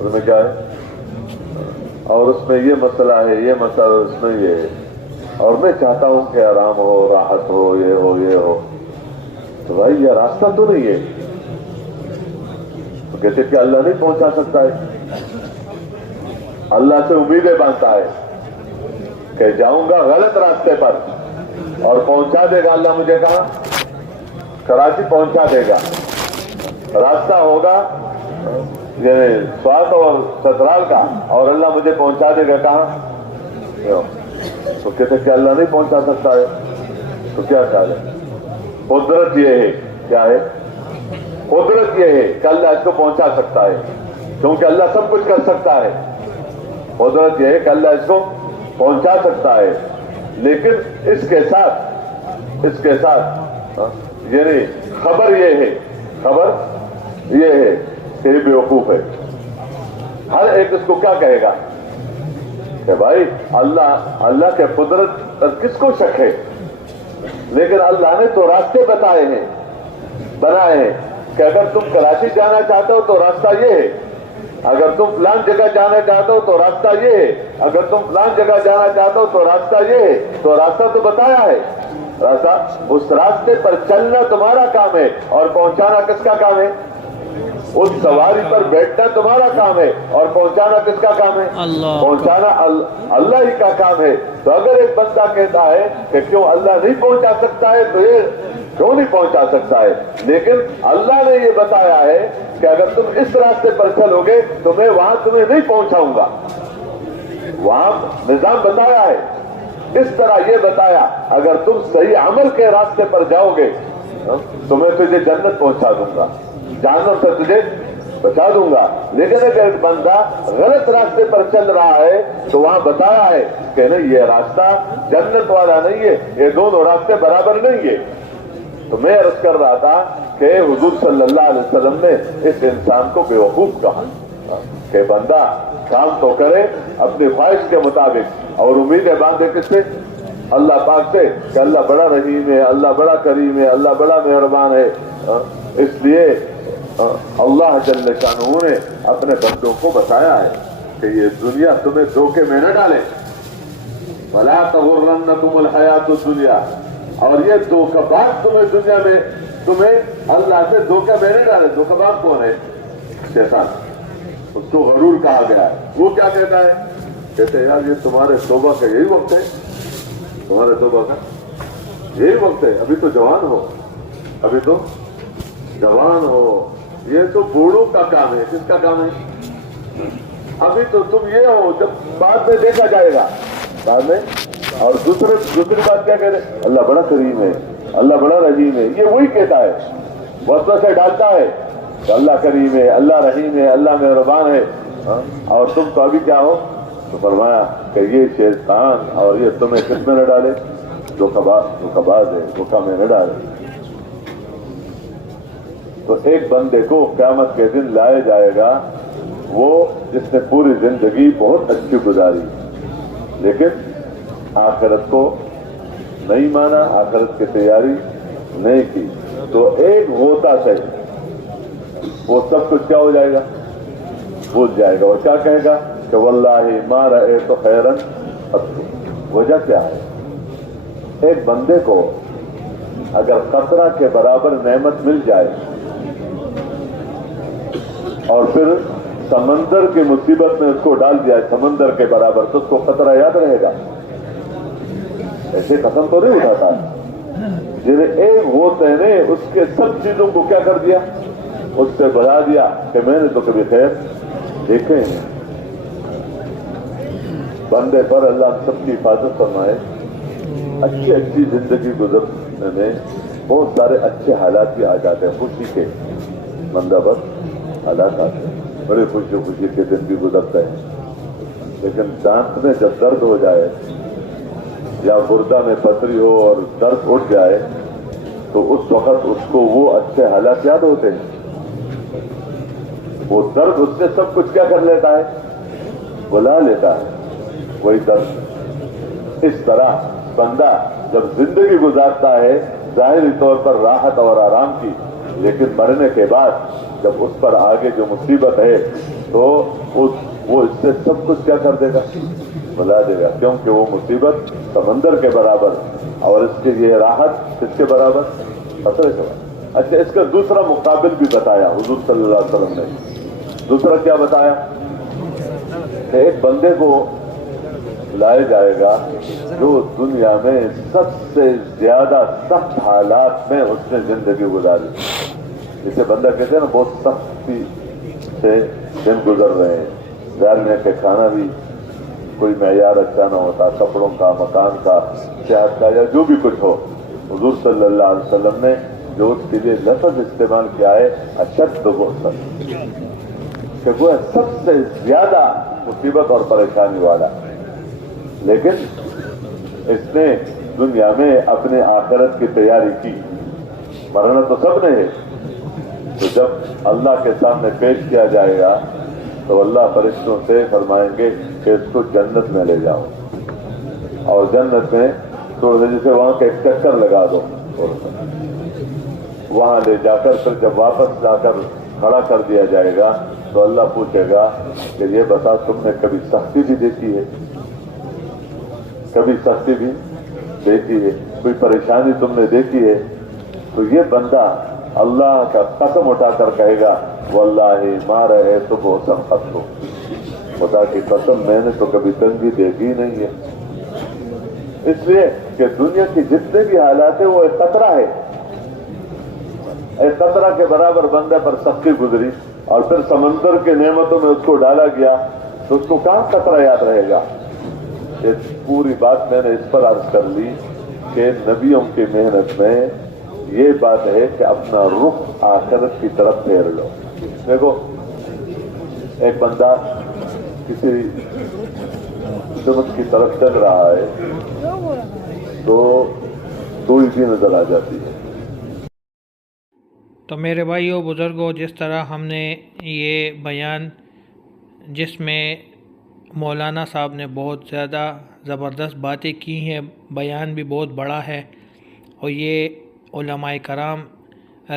اس میں کیا ہے، اور اس میں یہ مسئلہ ہے، یہ مسئلہ اس میں یہ ہے، اور میں چاہتا ہوں کہ آرام ہو، راحت ہو، یہ ہو یہ ہو۔ تو بھائی یہ راستہ تو نہیں ہے۔ تو کہتے کہ اللہ نہیں پہنچا سکتا ہے، اللہ سے امیدیں باندھتا ہے کہ جاؤں گا غلط راستے پر اور پہنچا دے گا اللہ مجھے کہاں؟ کراچی پہنچا دے گا، راستہ ہوگا یعنی سوات اور چترال کا، اور اللہ مجھے پہنچا دے گا کہاں؟ تو کہتے کہ اللہ نہیں پہنچا سکتا ہے، تو کیا خیال ہے؟ قدرت یہ ہے، کیا ہے؟ قدرت یہ ہے کہ اللہ اس کو پہنچا سکتا ہے، کیونکہ اللہ سب کچھ کر سکتا ہے۔ قدرت یہ ہے کہ اللہ اس کو پہنچا سکتا ہے، لیکن اس کے ساتھ یعنی خبر یہ ہے کہ یہ بے وقوف ہے۔ ہر ایک اس کو کیا کہے گا کہ بھائی اللہ کے قدرت پر کس کو شک ہے؟ لیکن اللہ نے تو راستے بنائے ہیں کہ اگر تم کراچی جانا چاہتے ہو تو راستہ یہ ہے، اگر تم فلان جگہ جانا چاہتے ہو تو راستہ یہ ہے، اگر تم فلان جگہ جانا چاہتے ہو تو راستہ یہ ہے۔ تو راستہ تو بتایا ہے، راستہ، اس راستے پر چلنا تمہارا کام ہے اور پہنچانا کس کا کام ہے؟ اس سواری پر بیٹھنا تمہارا کام ہے اور پہنچانا کس کا کام ہے؟ پہنچانا اللہ ہی کا کام ہے۔ تو اگر ایک بندہ کہتا ہے کہ کیوں اللہ نہیں پہنچا سکتا ہے، تو یہ کیوں نہیں پہنچا سکتا ہے؟ لیکن اللہ نے یہ بتایا ہے کہ اگر تم اس راستے پر چلو گے تو میں وہاں تمہیں نہیں پہنچاؤں گا، وہاں نظام بتایا ہے، اس طرح یہ بتایا اگر تم صحیح عمل کے راستے پر جاؤ گے تو میں تجھے جنت پہنچا دوں گا، جہنم سے تجھے بچا دوں گا۔ لیکن اگر ایک بندہ غلط راستے پر چل رہا ہے تو وہاں بتایا ہے کہ نہیں، یہ راستہ جنت والا نہیں ہے، یہ دونوں راستے برابر نہیں ہے۔ تو میں عرض کر رہا تھا کہ کہ حضور صلی اللہ علیہ وسلم نے اس انسان کو بیوقوف کہا کہ بندہ کام تو کرے اپنی خواہش کے مطابق اور امیدیں باندھے کس سے؟ اللہ پاک سے کہ اللہ بڑا رحیم ہے، اللہ بڑا کریم ہے، اللہ بڑا مہربان ہے۔ اس لیے اللہ جل شانہ نے اپنے بندوں کو بتایا ہے کہ یہ دنیا تمہیں دھوکے میں نہ ڈالے، وَلَا تَغُرَّنَّكُمُ الْحَيَاةُ الدُّنْيَا، اور یہ دھوکہ باز تمہیں دنیا میں تمہیں اللہ سے دھوکہ میں نہیں ڈالے۔ دھوکہ باز کون ہے؟ شیطان، اس کو غرور کہا گیا ہے۔ وہ کیا کہتا ہے؟ کہتے ہیں یار یہ تمہارے توبہ کا یہی وقت ہے، تمہارے توبہ کا یہی وقت ہے، ابھی تو جوان ہو، ابھی تو جوان ہو، یہ تو بوڑھوں کا کام ہے۔ کس کا کام ہے؟ ابھی تو تم یہ ہو، جب بعد میں دیکھا جائے گا بعد میں۔ اور دوسری بات کیا کہتے ہیں؟ اللہ بڑا کریم ہے، اللہ بڑا رحیم ہے۔ یہ وہی کہتا ہے، وسوسے سے ڈالتا ہے کہ اللہ کریم ہے، اللہ رحیم ہے، اللہ مہربان ہے، اور تم تو ابھی کیا ہو؟ تو فرمایا کہ یہ شیطان اور یہ تمہیں کس میں نہ ڈالے؟ دھوکہ باز ہے، دھوکہ میں نہ ڈالے۔ تو ایک بندے کو قیامت کے دن لائے جائے گا وہ جس نے پوری زندگی بہت اچھی گزاری لیکن آخرت کو نہیں مانا، آخرت کی تیاری نہیں کی، تو ایک ہوتا سے وہ سب کچھ کیا ہو جائے گا؟ بھول جائے گا۔ وہ کیا کہے گا کہ واللہ ما رأیت خیرا قط۔ وجہ کیا ہے؟ ایک بندے کو اگر قطرہ کے برابر نعمت مل جائے اور پھر سمندر کی مصیبت میں اس کو ڈال دیا ہے سمندر کے برابر، تو اس کو قطرہ یاد رہے گا؟ ایسے قسم تو نہیں اٹھاتا۔ جنہیں ایک ہوتے نے اس کے سب چیزوں کو کیا کر دیا؟ اس سے بڑھا دیا کہ میں نے تو کبھی خیر دیکھے ہیں۔ بندے پر اللہ سب کی حفاظت فرمائے، اچھی زندگی گزرنے میں بہت سارے اچھے حالات بھی آ جاتے ہیں، خوشی کے بندہ پر حالات آتے ہیں، بڑے خوشی کے دن بھی گزرتے ہیں، لیکن دانت میں جب درد ہو جائے یا گردہ میں پتھری ہو اور درد اٹھ جائے تو اس وقت اس کو وہ اچھے حالات یاد ہوتے ہیں۔ وہ درد اس سے سب کچھ کیا کر لیتا ہے؟ بلا لیتا ہے وہی درد۔ اس طرح بندہ جب زندگی گزارتا ہے ظاہری طور پر راحت اور آرام کی، لیکن مرنے کے بعد جب اس پر آگے جو مصیبت ہے تو وہ اس سے سب کچھ کیا کر دے گا؟ بلا دے گا، کیونکہ وہ مصیبت سمندر کے برابر اور اس کے یہ راحت کس کے برابر؟ خطرے کے برابر۔ اچھا، اس کا دوسرا مقابل بھی بتایا حضور صلی اللہ علیہ وسلم نے۔ دوسرا کیا بتایا کہ ایک بندے کو لائے جائے گا جو دنیا میں سب سے زیادہ سخت حالات میں اس نے زندگی گزاری، جسے بندہ کہتے ہیں نا بہت سختی سے دن گزر رہے ہیں، گھر کے کھانا بھی کوئی معیار اچھا نہ ہوتا، کپڑوں کا، مکان کا، صحت کا، یا جو بھی کچھ ہو، حضور صلی اللہ علیہ وسلم نے جو اس کے لیے لفظ استعمال کیا ہے اشد بؤسا، کہ وہ سب سے زیادہ مصیبت اور پریشانی والا، لیکن اس نے دنیا میں اپنے آخرت کی تیاری کی۔ مرنا تو سب نے ہے، تو جب اللہ کے سامنے پیش کیا جائے گا تو اللہ فرشتوں سے فرمائیں گے کہ اس کو جنت میں لے جاؤ، اور جنت میں تھوڑے جیسے وہاں کا ایک چکر لگا دو، وہاں لے جا کر پھر جب واپس جا کر کھڑا کر دیا جائے گا تو اللہ پوچھے گا کہ یہ بتا تم نے کبھی سختی بھی دیکھی ہے؟ کبھی سختی بھی دیکھی ہے؟ کوئی پریشانی تم نے دیکھی ہے؟ تو یہ بندہ اللہ کا قسم اٹھا کر کہے گا واللہ ما رأیت بؤسا قط، خدا کی قسم میں نے تو کبھی تنگی دیکھی نہیں ہے۔ اس لیے کہ دنیا کی جتنے بھی حالات ہیں وہ ایک قطرہ ہے، ایک قطرہ کے برابر بندے پر سختی گزری اور پھر سمندر کے نعمتوں میں اس کو ڈالا گیا تو اس کو کہاں قطرہ یاد رہے گا؟ یہ پوری بات میں نے اس پر عرض کر لی کہ نبیوں کی محنت میں یہ بات ہے کہ اپنا رخ آخرت کی طرف پھیر لو۔ دیکھو ایک بندہ کسی سمت کی طرف چل رہا ہے تو کوئی بھی نظر آ جاتی ہے۔ تو میرے بھائیوں بزرگوں، جس طرح ہم نے یہ بیان جس میں مولانا صاحب نے بہت زیادہ زبردست باتیں کی ہیں، بیان بھی بہت بڑا ہے، اور یہ علماء کرام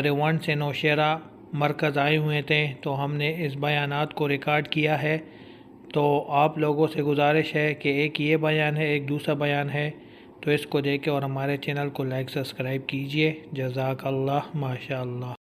ریوان سے نوشہرہ مرکز آئے ہوئے تھے، تو ہم نے اس بیانات کو ریکارڈ کیا ہے۔ تو آپ لوگوں سے گزارش ہے کہ ایک یہ بیان ہے، ایک دوسرا بیان ہے، تو اس کو دیکھیں اور ہمارے چینل کو لائک سبسکرائب کیجئے۔ جزاک اللہ، ماشاء اللہ۔